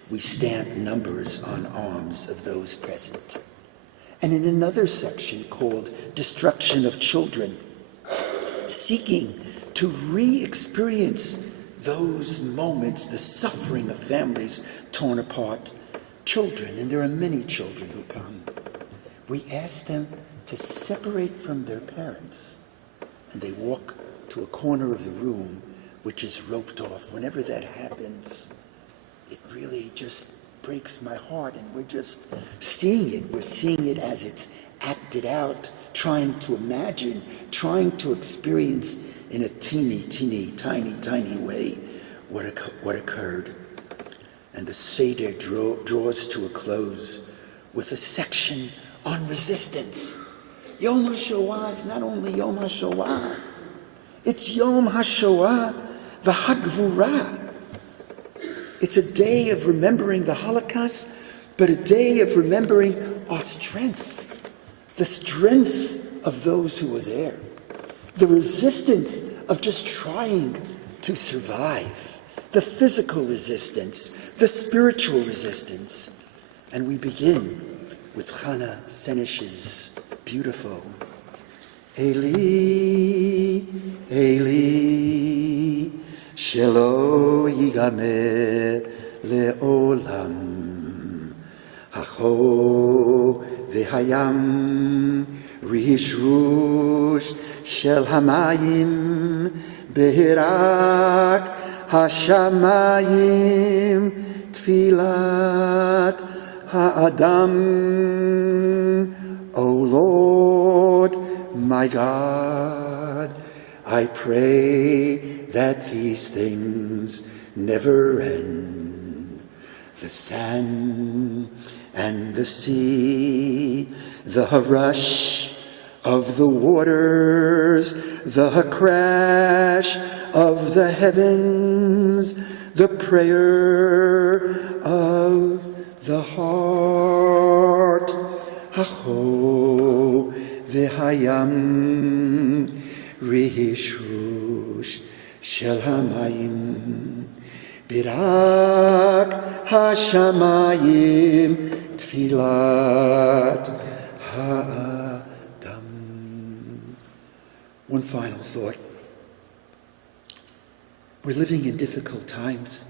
we stamp numbers on arms of those present. And in another section called Destruction of Children, seeking to re-experience those moments, the suffering of families torn apart, children, and there are many children who come, we ask them to separate from their parents, and they walk to a corner of the room which is roped off. Whenever that happens, it really just breaks my heart, and we're just seeing it. We're seeing it as it's acted out, trying to imagine, trying to experience in a teeny, tiny way what occurred. And the Seder draws to a close with a section on resistance. Yom HaShoah is not only Yom HaShoah, it's Yom HaShoah v'Hagvura. It's a day of remembering the Holocaust, but a day of remembering our strength, the strength of those who were there, the resistance of just trying to survive, the physical resistance, the spiritual resistance. And we begin with Hannah Senesh's beautiful Eli, Eli, Shelo Yigamer Le'olam, Hacho V'hayam Rish Rush Shel Hamayim Behirak Hashamayim Tfilat Ha'adam. O Lord, my God, I pray that these things never end. The sand and the sea, the rush of the waters, the crash of the heavens, the prayer of the heart. Hacho v'hayam rihishush shel hamayim birak hashamayim tfilat ha'adam. One final thought. We're living in difficult times.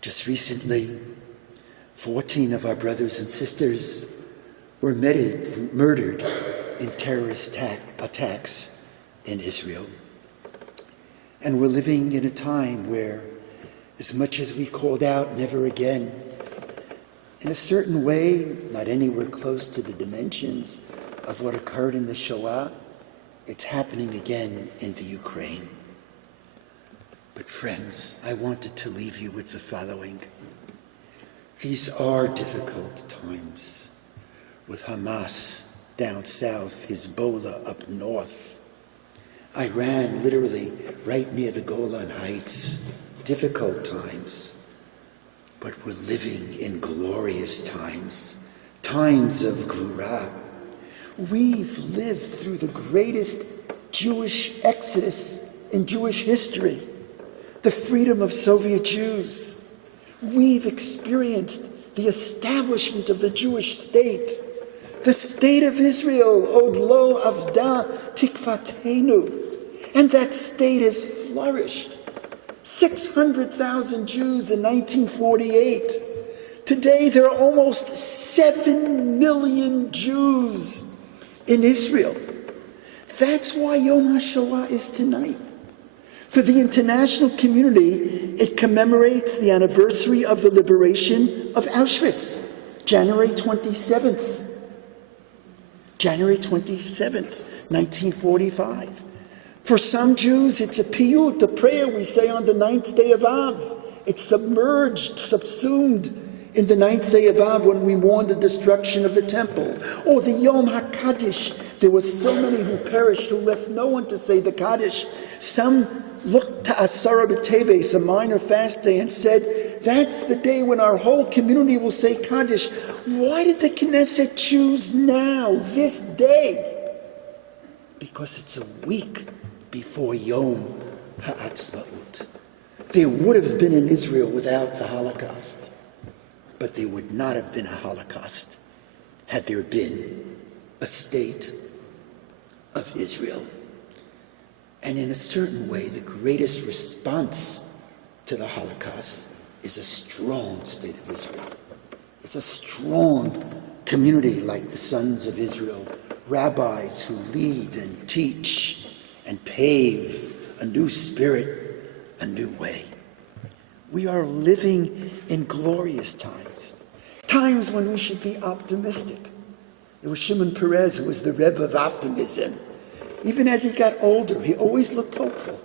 Just recently, 14 of our brothers and sisters were murdered in terrorist attacks in Israel. And we're living in a time where, as much as we called out never again, in a certain way, not anywhere close to the dimensions of what occurred in the Shoah, it's happening again in the Ukraine. But friends, I wanted to leave you with the following. These are difficult times, with Hamas down south, Hezbollah up north, Iran literally right near the Golan Heights. Difficult times, but we're living in glorious times, times of Gvura. We've lived through the greatest Jewish exodus in Jewish history, the freedom of Soviet Jews. We've experienced the establishment of the Jewish state, the state of Israel, Od Lo Avda Tikvatenu, and that state has flourished. 600,000 Jews in 1948. Today there are almost 7 million Jews in Israel. That's why Yom HaShoah is tonight. For the international community, it commemorates the anniversary of the liberation of Auschwitz, January 27th, 1945. For some Jews, it's a piyut, a prayer we say on the 9th day of Av. It's subsumed in the 9th day of Av when we mourn the destruction of the temple. Or the Yom HaKaddish. There were so many who perished, who left no one to say the Kaddish. Some looked to Asara B'Teves, a minor fast day, and said, that's the day when our whole community will say Kaddish. Why did the Knesset choose now, this day? Because it's a week before Yom HaAtzmaut. There would have been an Israel without the Holocaust, but there would not have been a Holocaust had there been a state of Israel. And in a certain way, the greatest response to the Holocaust is a strong state of Israel. It's a strong community like the Sons of Israel, rabbis who lead and teach and pave a new spirit, a new way. We are living in glorious times, times when we should be optimistic. It was Shimon Peres who was the Rebbe of optimism. Even as he got older, he always looked hopeful.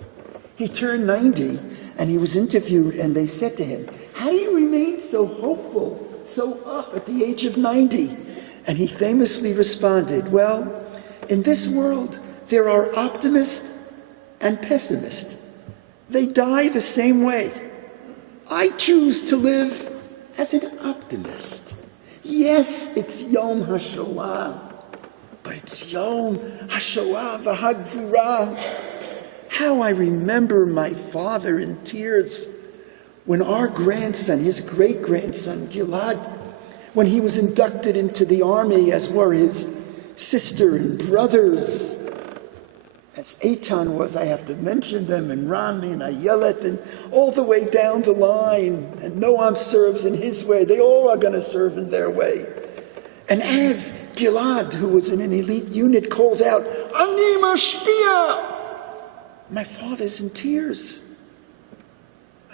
He turned 90 and he was interviewed and they said to him, how do you remain so hopeful, so up at the age of 90? And he famously responded, well, in this world, there are optimists and pessimists. They die the same way. I choose to live as an optimist. Yes, it's Yom HaShoah, but it's Yom HaShoah v'Hagvura. How I remember my father in tears when our grandson, his great-grandson, Gilad, when he was inducted into the army, as were his sister and brothers. As Eitan was, I have to mention them, and Rami and Ayelet, and all the way down the line. And Noam serves in his way. They all are going to serve in their way. And as Gilad, who was in an elite unit, calls out, Ani mashpia, my father's in tears.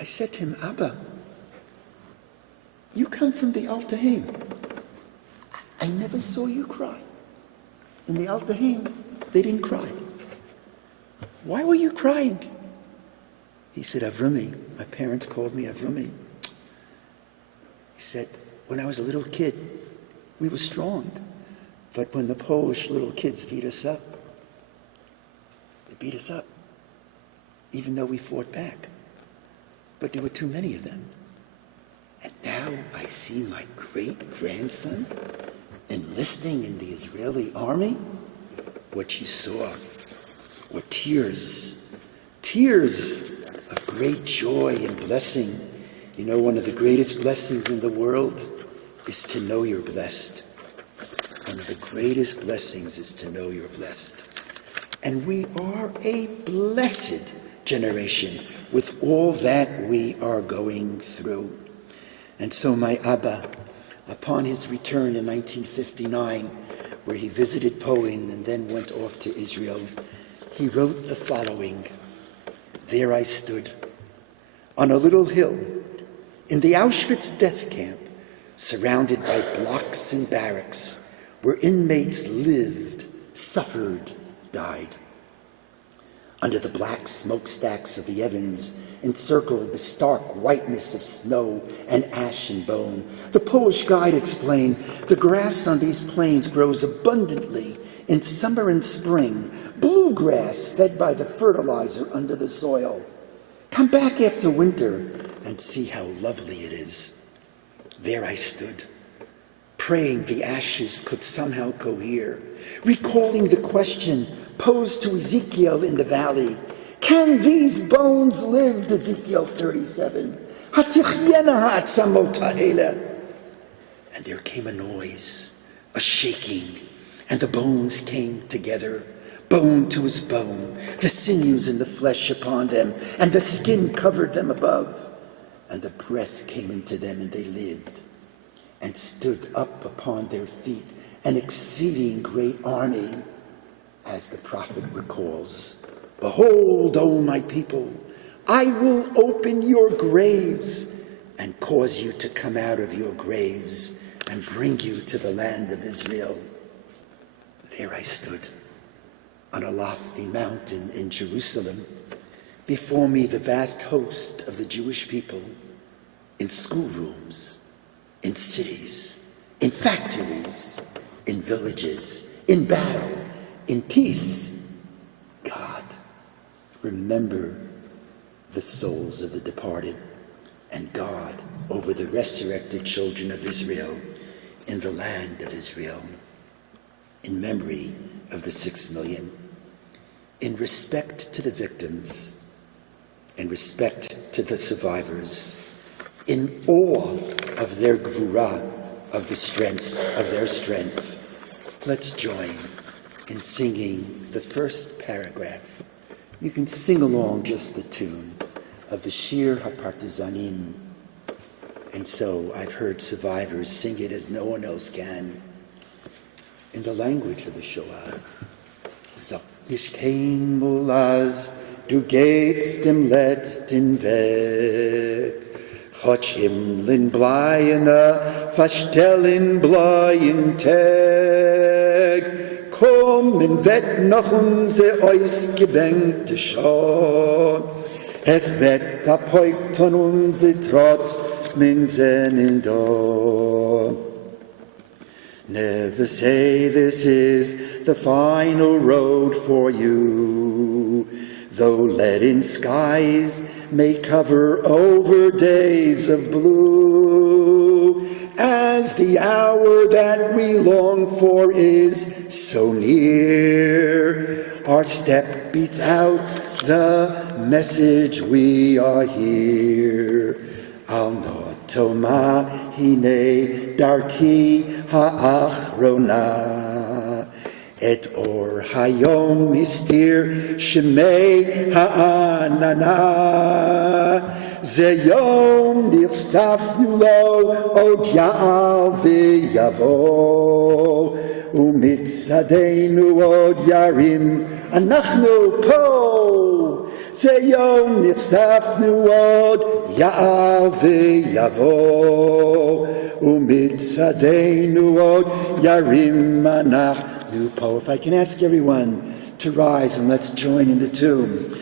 I said to him, Abba, you come from the Altahim. I never saw you cry. In the Altahim, they didn't cry. Why were you crying? He said, Avrumi. My parents called me Avrumi. He said, when I was a little kid, we were strong. But when the Polish little kids beat us up, they beat us up, even though we fought back. But there were too many of them. And now I see my great-grandson enlisting in the Israeli army. What you saw were tears of great joy and blessing. You know, one of the greatest blessings in the world is to know you're blessed. One of the greatest blessings is to know you're blessed. And we are a blessed generation with all that we are going through. And so my Abba, upon his return in 1959, where he visited Poland and then went off to Israel, he wrote the following: There I stood, on a little hill, in the Auschwitz death camp, surrounded by blocks and barracks, where inmates lived, suffered, died. Under the black smokestacks of the Evans, encircled the stark whiteness of snow and ash and bone, the Polish guide explained, the grass on these plains grows abundantly in summer and spring, bluegrass fed by the fertilizer under the soil. Come back after winter and see how lovely it is. There I stood, praying the ashes could somehow cohere, recalling the question posed to Ezekiel in the valley. Can these bones live? Ezekiel 37. Hatichyena ha'atzamot ha'ela. And there came a noise, a shaking, and the bones came together, bone to his bone, the sinews and the flesh upon them, and the skin covered them above. And the breath came into them, and they lived, and stood up upon their feet, an exceeding great army, as the prophet recalls. Behold, O my people, I will open your graves and cause you to come out of your graves and bring you to the land of Israel. There I stood on a lofty mountain in Jerusalem, before me the vast host of the Jewish people, in schoolrooms, in cities, in factories, in villages, in battle, in peace. God, remember the souls of the departed, and God over the resurrected children of Israel in the land of Israel, in memory of the 6 million, in respect to the victims, in respect to the survivors, in awe of their gvura, of the strength, of their strength. Let's join in singing the first paragraph. You can sing along just the tune of the Shir HaPartizanim. And so I've heard survivors sing it as no one else can, in the language of the Shoah. Sag nicht keinmal, du gehst dem letzten Weg, Gott Himmeln bleiene, verstellen bleien Tag, kommen wird noch unser ausgebänkte Schau, es wird abheugt von unser Trott, min seinen da. Never say this is the final road for you. though leaden skies may cover over days of blue, as the hour that we long for is so near, our step beats out the message we are here. Al no'toma hine darki ha'achrona, et or hayom mistir shemei ha'anana, ze yom nichsafnu lo od ya'al v'yavo, umitzadenu od yarim anachnu po, ze yom nichsafnu od ya'al v'yavo, umitzadenu od yarim anachnu. If I can ask everyone to rise and let's join in the tune.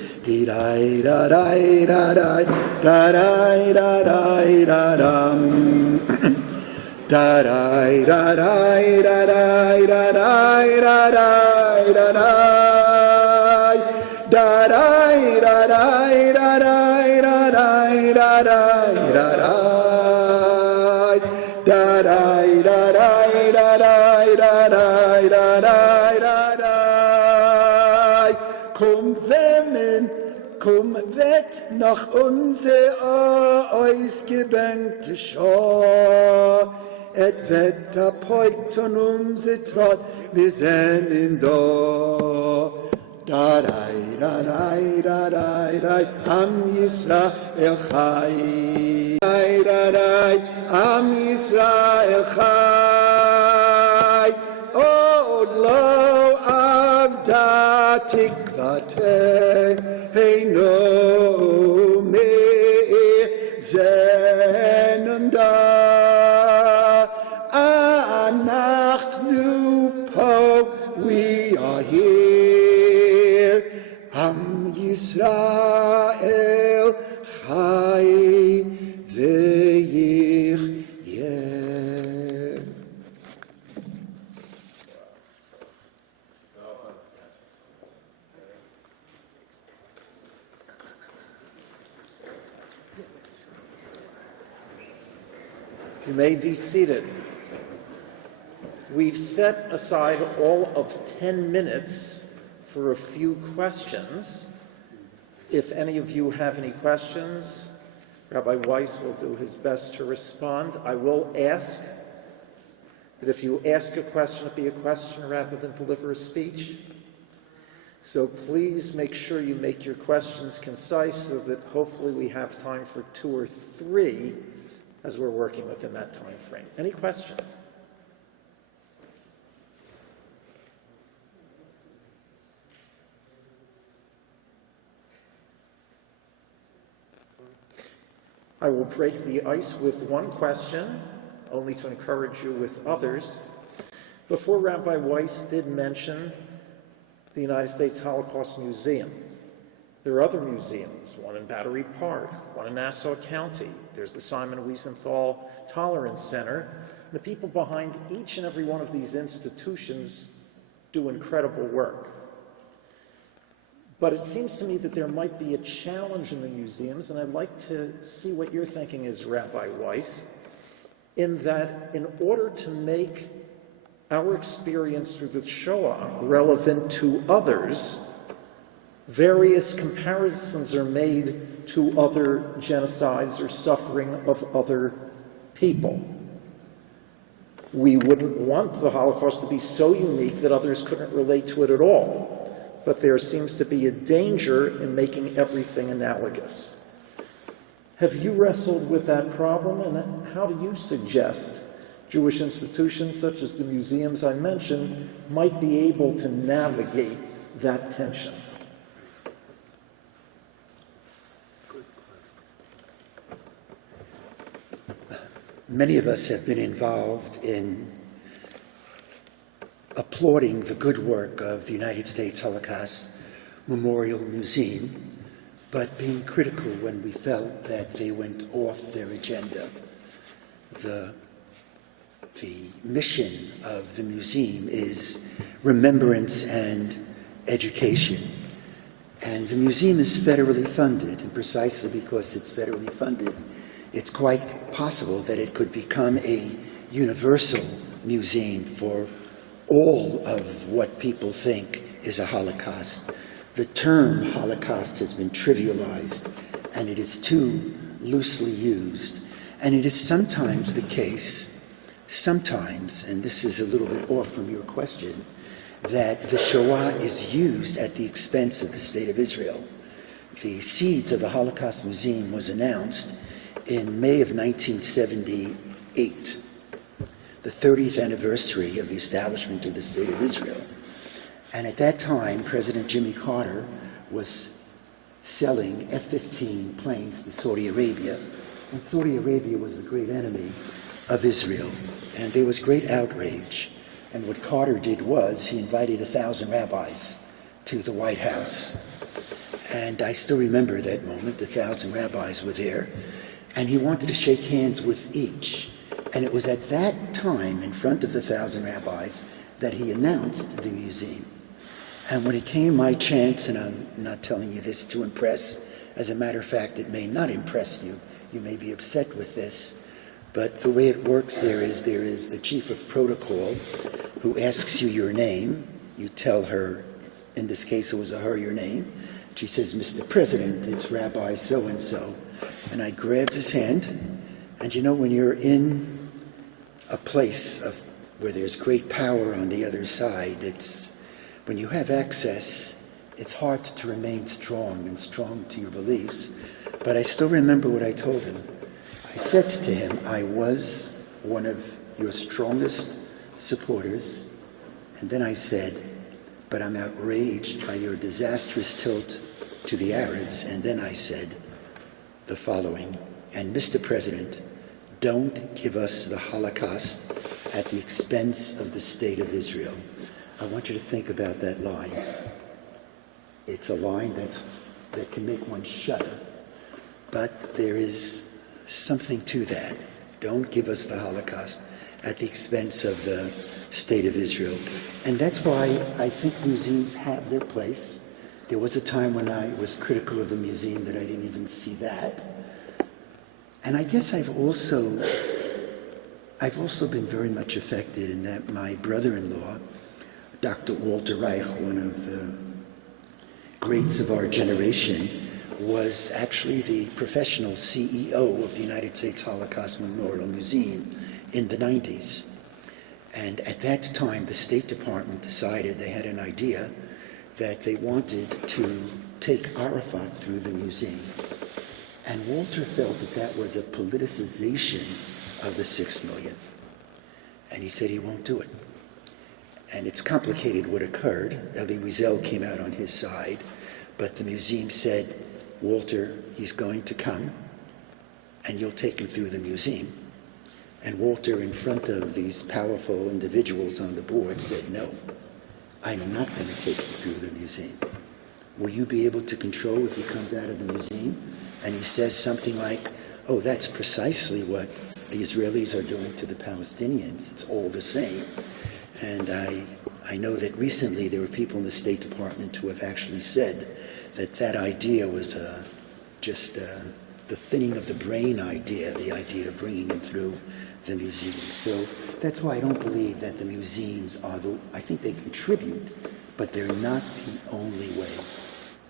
Komm, wett nach unser ausgebänkte Schau, et wett apoit on unser Trott, wir sind in da. Da-dai, da-dai, da-dai, da-dai, Am Yisrael Chai. Da-dai, Am Yisrael Chai. Od lo avda tikvateinu me'ezen da. Anachnu po, we are here. Am Yisrael Chai v'yichyer. You may be seated. We've set aside all of 10 minutes for a few questions. If any of you have any questions, Rabbi Weiss will do his best to respond. I will ask that if you ask a question, it be a question rather than deliver a speech. So please make sure you make your questions concise so that hopefully we have time for 2 or 3 as we're working within that time frame. Any questions? I will break the ice with one question, only to encourage you with others. Before, Rabbi Weiss did mention the United States Holocaust Museum. There are other museums, one in Battery Park, one in Nassau County. There's the Simon Wiesenthal Tolerance Center. The people behind each and every one of these institutions do incredible work. But it seems to me that there might be a challenge in the museums, and I'd like to see what your thinking is, Rabbi Weiss, in that in order to make our experience through the Shoah relevant to others, various comparisons are made to other genocides or suffering of other people. We wouldn't want the Holocaust to be so unique that others couldn't relate to it at all. But there seems to be a danger in making everything analogous. Have you wrestled with that problem, and how do you suggest Jewish institutions such as the museums I mentioned might be able to navigate that tension? Many of us have been involved in applauding the good work of the United States Holocaust Memorial Museum, but being critical when we felt that they went off their agenda. The mission of the museum is remembrance and education. And the museum is federally funded, and precisely because it's federally funded, it's quite possible that it could become a universal museum for all of what people think is a Holocaust. The term Holocaust has been trivialized, and it is too loosely used. And it is sometimes the case, and this is a little bit off from your question, that the Shoah is used at the expense of the State of Israel. The seeds of the Holocaust Museum was announced in May of 1978, the 30th anniversary of the establishment of the State of Israel. And at that time, President Jimmy Carter was selling F-15 planes to Saudi Arabia. And Saudi Arabia was the great enemy of Israel. And there was great outrage. And what Carter did was he invited 1,000 rabbis to the White House. And I still remember that moment. 1,000 rabbis were there. And he wanted to shake hands with each. And it was at that time, in front of the 1,000 rabbis, that he announced the museum. And when it came my chance, and I'm not telling you this to impress, as a matter of fact, it may not impress you. You may be upset with this. But the way it works there is the chief of protocol who asks you your name. You tell her, in this case it was a her, your name. She says, Mr. President, it's Rabbi so-and-so. And I grabbed his hand. And you know, when you're in a place where there's great power on the other side, when you have access, it's hard to remain strong to your beliefs. But I still remember what I told him. I said to him, I was one of your strongest supporters. And then I said, but I'm outraged by your disastrous tilt to the Arabs. And then I said the following, and Mr. President, don't give us the Holocaust at the expense of the State of Israel. I want you to think about that line. It's a line that can make one shudder, but there is something to that. Don't give us the Holocaust at the expense of the State of Israel. And that's why I think museums have their place. There was a time when I was critical of the museum that I didn't even see that. And I guess I've also been very much affected in that my brother-in-law, Dr. Walter Reich, one of the greats of our generation, was actually the professional CEO of the United States Holocaust Memorial Museum in the 90s. And at that time, the State Department decided they had an idea that they wanted to take Arafat through the museum. And Walter felt that was a politicization of the 6 million. And he said he won't do it. And it's complicated what occurred. Elie Wiesel came out on his side, but the museum said, Walter, he's going to come, and you'll take him through the museum. And Walter, in front of these powerful individuals on the board, said, no, I'm not going to take him through the museum. Will you be able to control if he comes out of the museum? And he says something like, oh, that's precisely what the Israelis are doing to the Palestinians. It's all the same. And I know that recently there were people in the State Department who have actually said that idea was just the thinning of the brain idea, the idea of bringing them through the museum. So that's why I don't believe that the museums I think they contribute, but they're not the only way.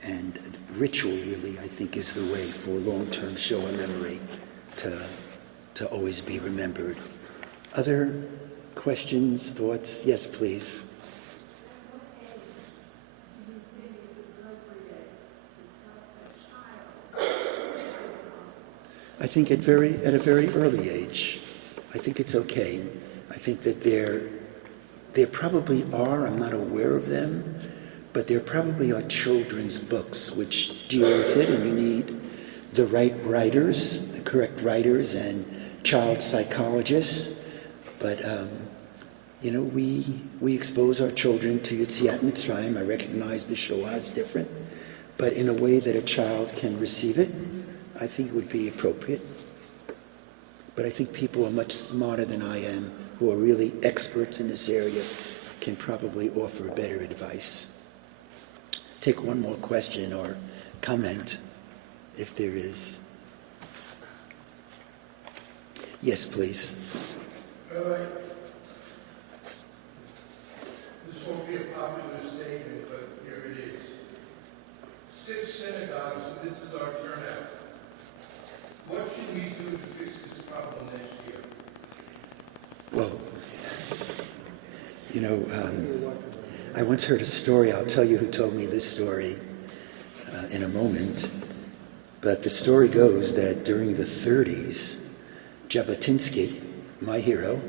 And ritual really, I think, is the way for long-term Shoah memory to always be remembered. Other questions, thoughts? Yes, please. I think at a very early age. I think it's okay. I think that there probably are, I'm not aware of them, but there probably are children's books which deal with it, and you need the right writers, the correct writers and child psychologists. But, we expose our children to Yetziat Mitzrayim. I recognize the Shoah is different, but in a way that a child can receive it, I think it would be appropriate. But I think people are much smarter than I am, who are really experts in this area, can probably offer better advice. take one more question or comment, if there is. Yes, please. This won't be a popular statement, but here it is. 6 synagogues, and this is our turnout. What should we do to fix this problem next year? Well, I once heard a story. I'll tell you who told me this story in a moment. But the story goes that during the 30s, Jabotinsky, my hero,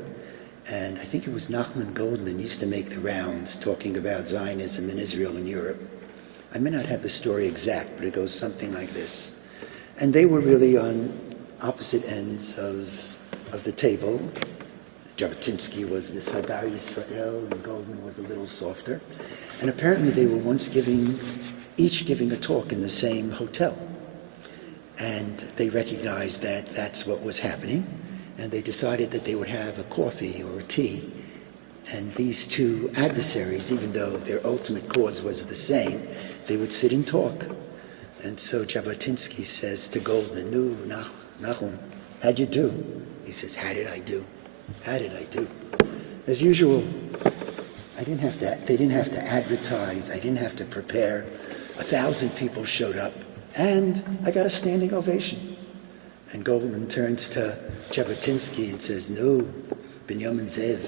and I think it was Nachman Goldman, used to make the rounds talking about Zionism in Israel and Europe. I may not have the story exact, but it goes something like this. And they were really on opposite ends of the table. Jabotinsky was this Hadar Yisrael, and Goldman was a little softer. And apparently they were once each giving a talk in the same hotel. And they recognized that that's what was happening, and they decided that they would have a coffee or a tea. And these two adversaries, even though their ultimate cause was the same, they would sit and talk. And so Jabotinsky says to Goldman, "No, Nachum, how'd you do?" He says, "How did I do? How did I do?" As usual, they didn't have to advertise, I didn't have to prepare. 1,000 people showed up, and I got a standing ovation. And Goldman turns to Jabotinsky and says, "No, Binyamin Zev,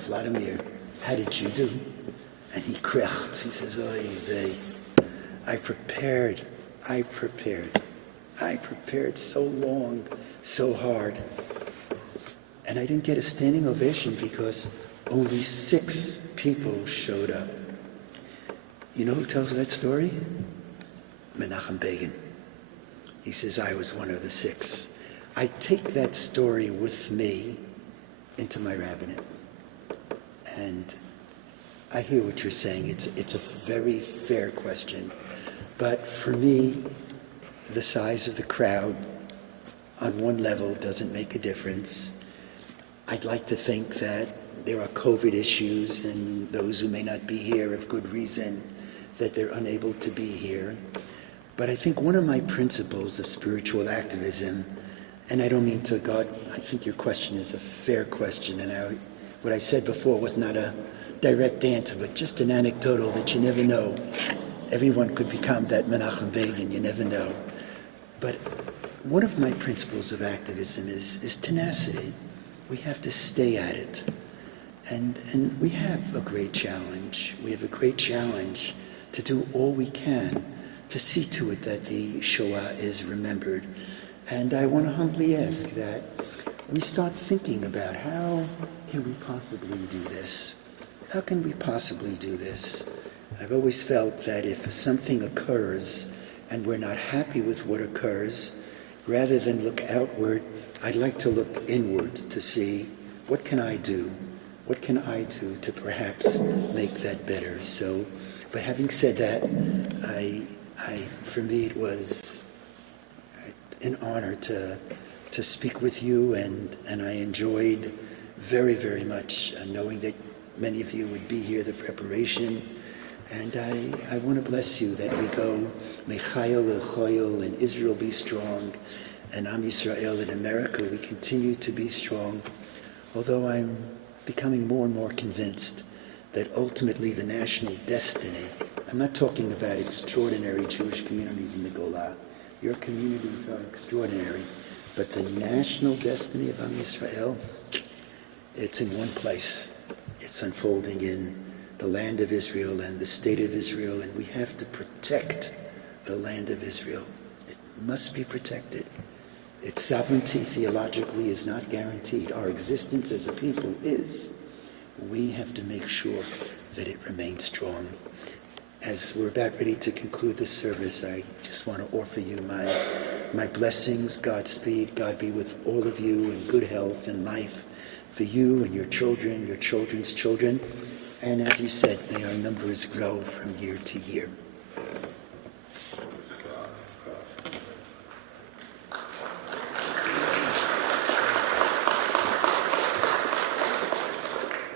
Vladimir, how did you do?" And he krechts. He says, "Oy vey, I prepared so long, so hard. And I didn't get a standing ovation because only 6 people showed up." You know who tells that story? Menachem Begin. He says, "I was one of the 6. I take that story with me into my rabbinate. And I hear what you're saying. It's a very fair question. But for me, the size of the crowd on one level doesn't make a difference. I'd like to think that there are COVID issues, and those who may not be here have good reason that they're unable to be here. But I think one of my principles of spiritual activism, and I don't mean to God, I think your question is a fair question, and what I said before was not a direct answer, but just an anecdotal that you never know. Everyone could become that Menachem Begin, you never know. But one of my principles of activism is tenacity. We have to stay at it. And we have a great challenge. We have a great challenge to do all we can to see to it that the Shoah is remembered. And I want to humbly ask that we start thinking about how can we possibly do this? How can we possibly do this? I've always felt that if something occurs and we're not happy with what occurs, rather than look outward, I'd like to look inward to see what can I do? What can I do to perhaps make that better? So, but having said that, for me it was an honor to speak with you, and I enjoyed very, very much knowing that many of you would be here, the preparation. And I want to bless you that we go, Mechayel Lechoyel, and Israel be strong, and Am Yisrael in America, we continue to be strong. Although I'm becoming more and more convinced that ultimately the national destiny, I'm not talking about extraordinary Jewish communities in the Golah. Your communities are extraordinary, but the national destiny of Am Yisrael, it's in one place. It's unfolding in the land of Israel and the state of Israel, and we have to protect the land of Israel. It must be protected. Its sovereignty theologically is not guaranteed. Our existence as a people is. We have to make sure that it remains strong. As we're about ready to conclude this service, I just want to offer you my blessings, Godspeed. God be with all of you in good health and life for you and your children, your children's children. And as you said, may our numbers grow from year to year.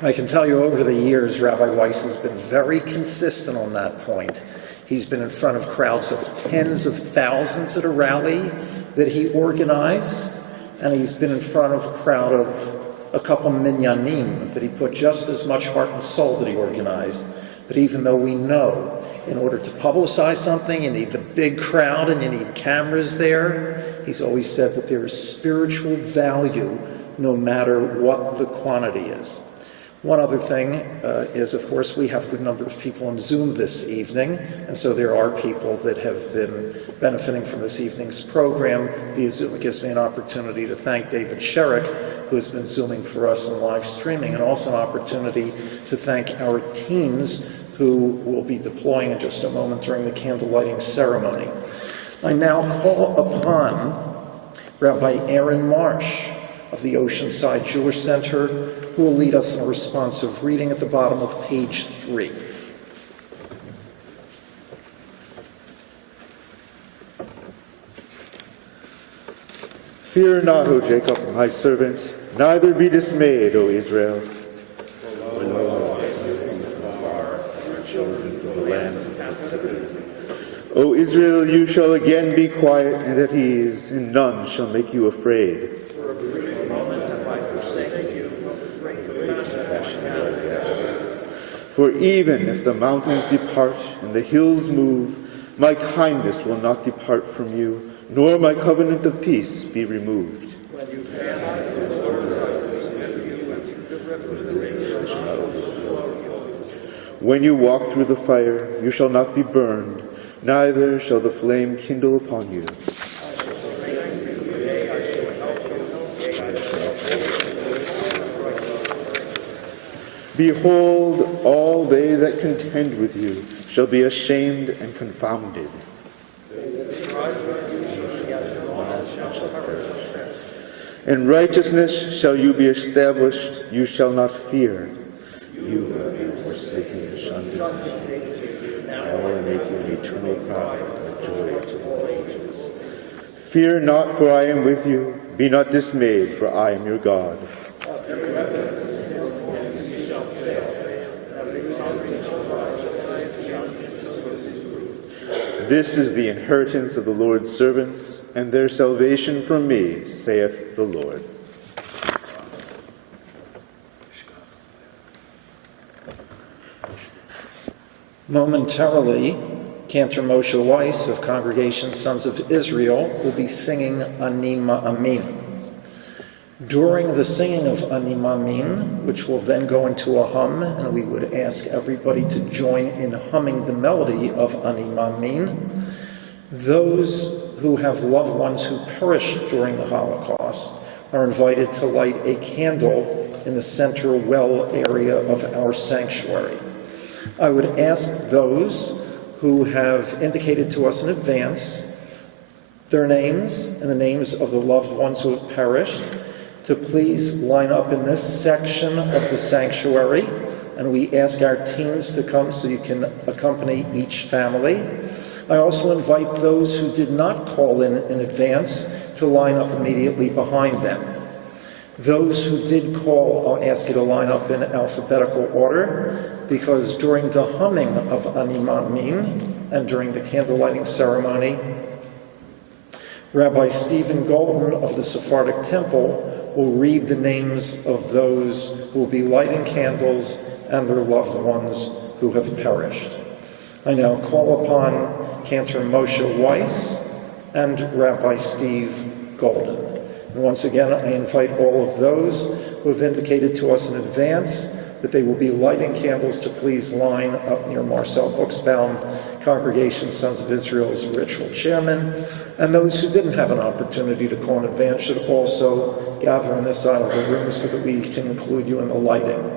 I can tell you over the years, Rabbi Weiss has been very consistent on that point. He's been in front of crowds of tens of thousands at a rally that he organized, and he's been in front of a crowd of a couple minyanim that he put just as much heart and soul that he organized. But even though we know in order to publicize something, you need the big crowd and you need cameras there, he's always said that there is spiritual value no matter what the quantity is. One other thing is, of course, we have a good number of people on Zoom this evening, and so there are people that have been benefiting from this evening's program via Zoom. It gives me an opportunity to thank David Sherrick, who has been Zooming for us and live streaming, and also an opportunity to thank our teams who will be deploying in just a moment during the candle lighting ceremony. I now call upon Rabbi Aaron Marsh of the Oceanside Jewish Center, who will lead us in a responsive reading at the bottom of page 3. Fear not, O Jacob, my servant, neither be dismayed, O Israel. O Israel, you shall again be quiet and at ease, and none shall make you afraid. For a brief moment have I forsaken you, but with great compassion will I gather. For even if the mountains depart and the hills move, my kindness will not depart from you, nor my covenant of peace be removed. When you pass through the waters, I will be with you, and through the river, the rivers shall not overflow you. When you walk through the fire, you shall not be burned, neither shall the flame kindle upon you. Behold, all they that contend with you shall be ashamed and confounded. In righteousness shall you be established, you shall not fear. You have been forsaken and shunned. I will make you an eternal pride and joy to all ages. Fear not, for I am with you. Be not dismayed, for I am your God. This is the inheritance of the Lord's servants, and their salvation from me, saith the Lord. Momentarily, Cantor Moshe Weiss of Congregation Sons of Israel will be singing Ani Ma'amin. During the singing of Ani Ma'amin, which will then go into a hum, and we would ask everybody to join in humming the melody of Ani Ma'amin, those who have loved ones who perished during the Holocaust are invited to light a candle in the center well area of our sanctuary. I would ask those who have indicated to us in advance their names and the names of the loved ones who have perished to please line up in this section of the sanctuary, and we ask our teams to come so you can accompany each family. I also invite those who did not call in advance to line up immediately behind them. Those who did call, I'll ask you to line up in alphabetical order, because during the humming of Ani Ma'amin and during the candle lighting ceremony, Rabbi Stephen Golden of the Sephardic Temple will read the names of those who will be lighting candles and their loved ones who have perished. I now call upon Cantor Moshe Weiss and Rabbi Steve Golden. And once again, I invite all of those who have indicated to us in advance that they will be lighting candles to please line up near Marcel Buxbaum, Congregation Sons of Israel's ritual chairman. And those who didn't have an opportunity to call in advance should also gather in this side of the room so that we can include you in the lighting.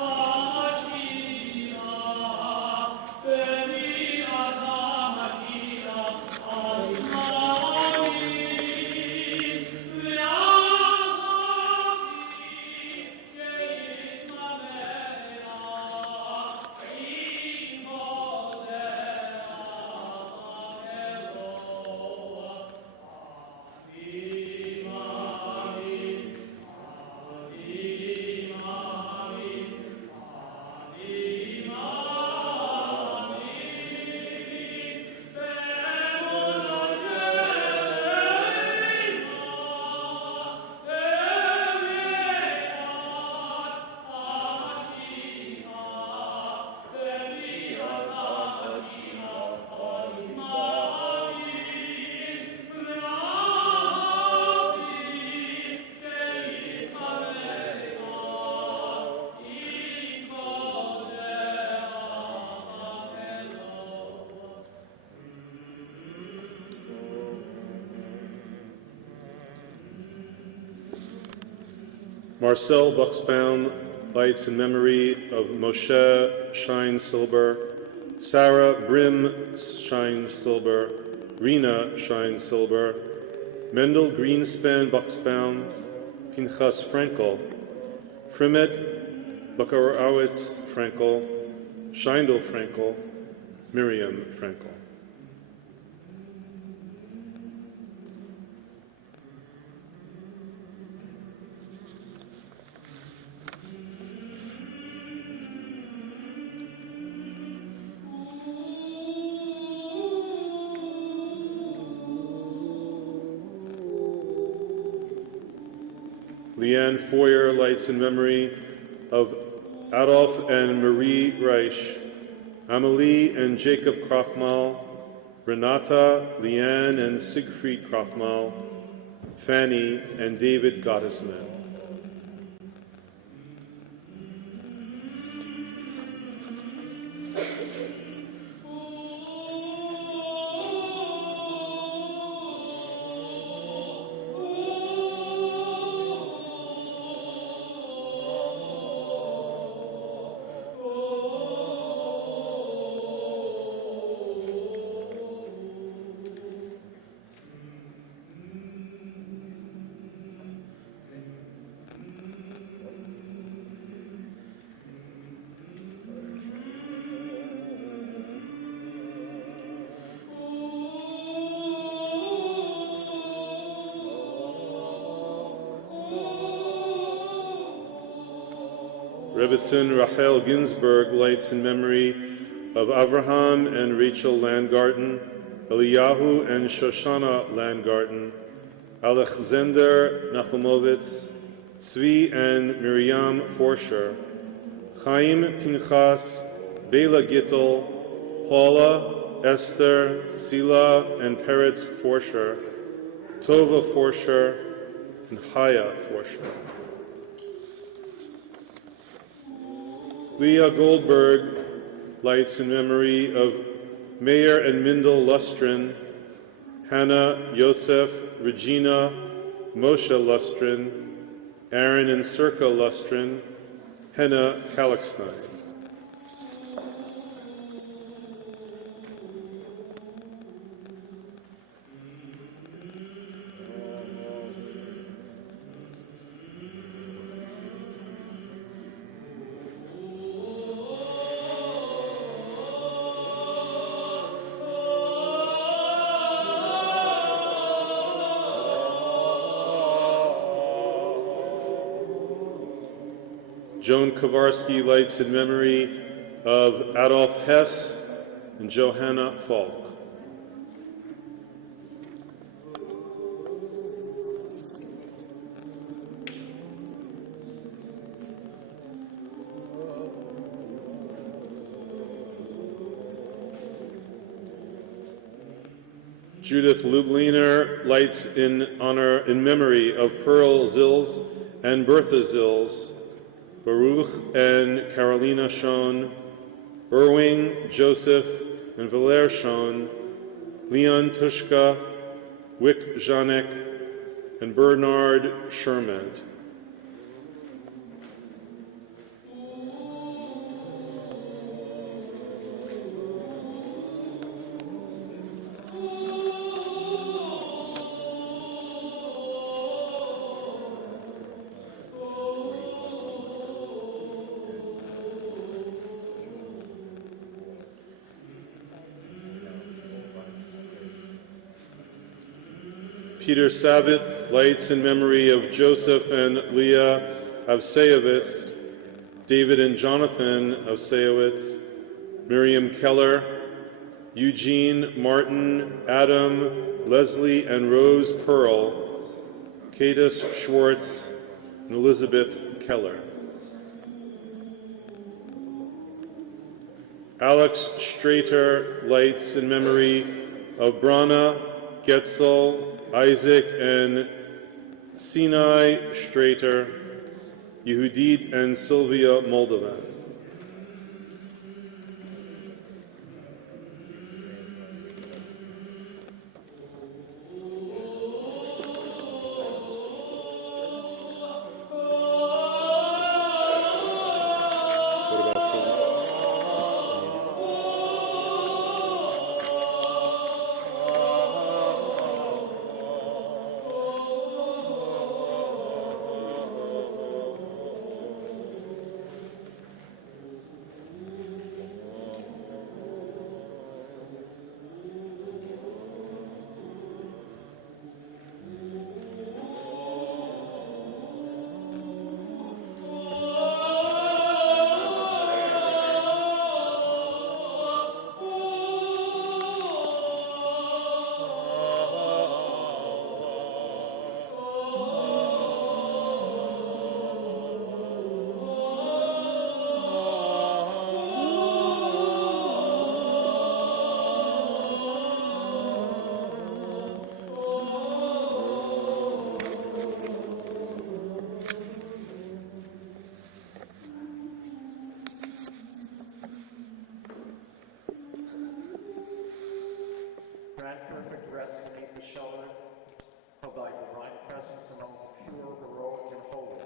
Oh Marcel Buxbaum lights in memory of Moshe Shine Silber, Sarah Brim Shine Silber, Rena Shine Silber, Mendel Greenspan Buxbaum, Pinchas Frankel, Frimet Bakarowitz Frankel, Scheindel Frankel, Miriam Frankel. Leanne Foyer lights in memory of Adolf and Marie Reich, Amelie and Jacob Krochmal, Renata, Leanne and Siegfried Krochmal, Fanny and David Gottesman. Rebbetzin Rachel Ginsburg lights in memory of Avraham and Rachel Landgarten, Eliyahu and Shoshana Landgarten, Alexander Nachumovitz, Tzvi and Miriam Forscher, Chaim Pinchas, Bela Gittel, Paula, Esther, Tzila and Peretz Forscher, Tova Forscher, and Chaya Forscher. Leah Goldberg lights in memory of Meir and Mindel Lustrin, Hannah, Yosef, Regina, Moshe Lustrin, Aaron and Circa Lustrin, Henna Kalakstein. Joan Kowarski lights in memory of Adolf Hess and Johanna Falk. Judith Lubliner lights in memory of Pearl Zills and Bertha Zills, Baruch and Carolina Schoen, Irwing, Joseph, and Valer Schoen, Leon Tushka, Wick Janek, and Bernard Sherman. Peter Savitt lights in memory of Joseph and Leah Avseyovitz, David and Jonathan Avseyovitz, Miriam Keller, Eugene, Martin, Adam, Leslie and Rose Pearl, Cadis Schwartz, and Elizabeth Keller. Alex Strater lights in memory of Brana, Getzel, Isaac and Sinai Strater, Yehudit and Sylvia Moldovan. perfect rest beneath the shelter of thy divine presence among the pure, heroic, and holy,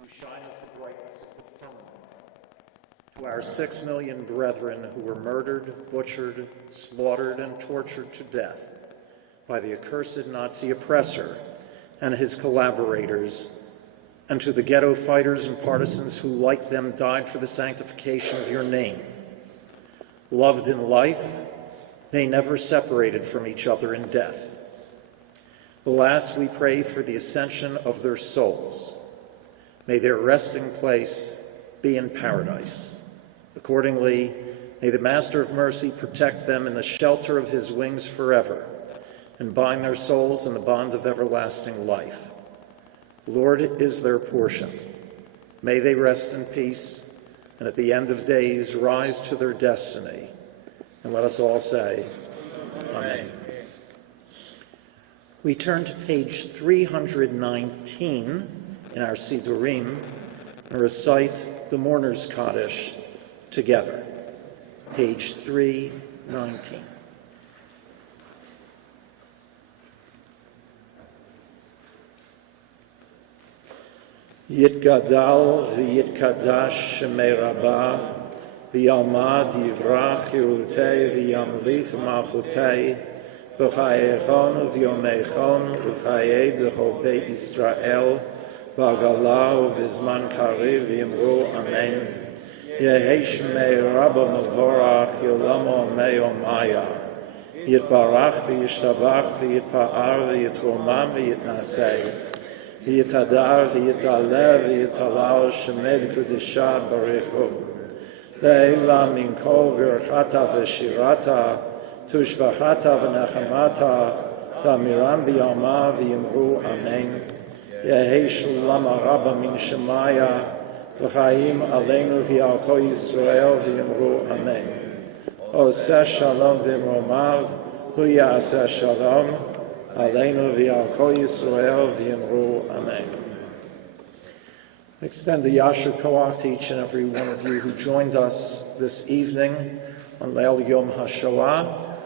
who shine as the brightness of the firmament. To our 6 million brethren who were murdered, butchered, slaughtered, and tortured to death by the accursed Nazi oppressor and his collaborators, and to the ghetto fighters and partisans who, like them, died for the sanctification of your name. Loved in life, they never separated from each other in death. Alas, we pray for the ascension of their souls. May their resting place be in paradise. Accordingly, may the Master of Mercy protect them in the shelter of his wings forever, and bind their souls in the bond of everlasting life. The Lord is their portion. May they rest in peace, and at the end of days rise to their destiny. And let us all say, Amen. We turn to page 319 in our Sidurim and recite the Mourner's Kaddish together. Page 319. Yitgadal v'yitkadash shemei Rabbah v'yalmad yivrach Yerutei v'yamlich malchutei v'chayechon v'yomechon v'chayei d'chol beit Yisrael v'agala v'zman kariv v'yimru Amen. Yehei shemei Rabbah mevorach yolamo meo maya yitbarach v'yishtabach v'yitpa'ar v'yitromam v'yitnasei V'yitadar v'yitalev v'yitalal shemed kudisha barichu. Le'ela min kol birchata v'shirata tushbachata v'nechamata v'amiram b'yama v'yimru Amen. Yehei shulam araba min shemaya v'chaim aleinu v'yal kol Yisrael v'yimru Amen. Oseh shalom b'mromav hu ya'aseh shalom Aleinu v'yal kol Yisrael v'yimru Amen. Extend the Yasher Koach to each and every one of you who joined us this evening on Leil Yom HaShoah.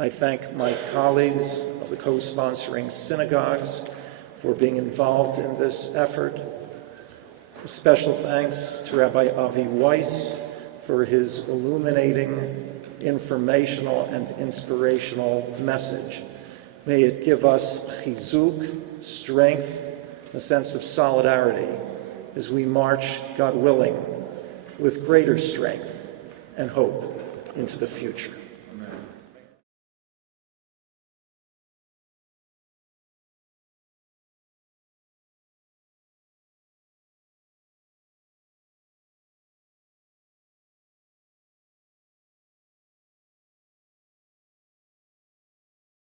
I thank my colleagues of the co-sponsoring synagogues for being involved in this effort. A special thanks to Rabbi Avi Weiss for his illuminating, informational, and inspirational message. May it give us chizuk, strength, a sense of solidarity as we march, God willing, with greater strength and hope into the future.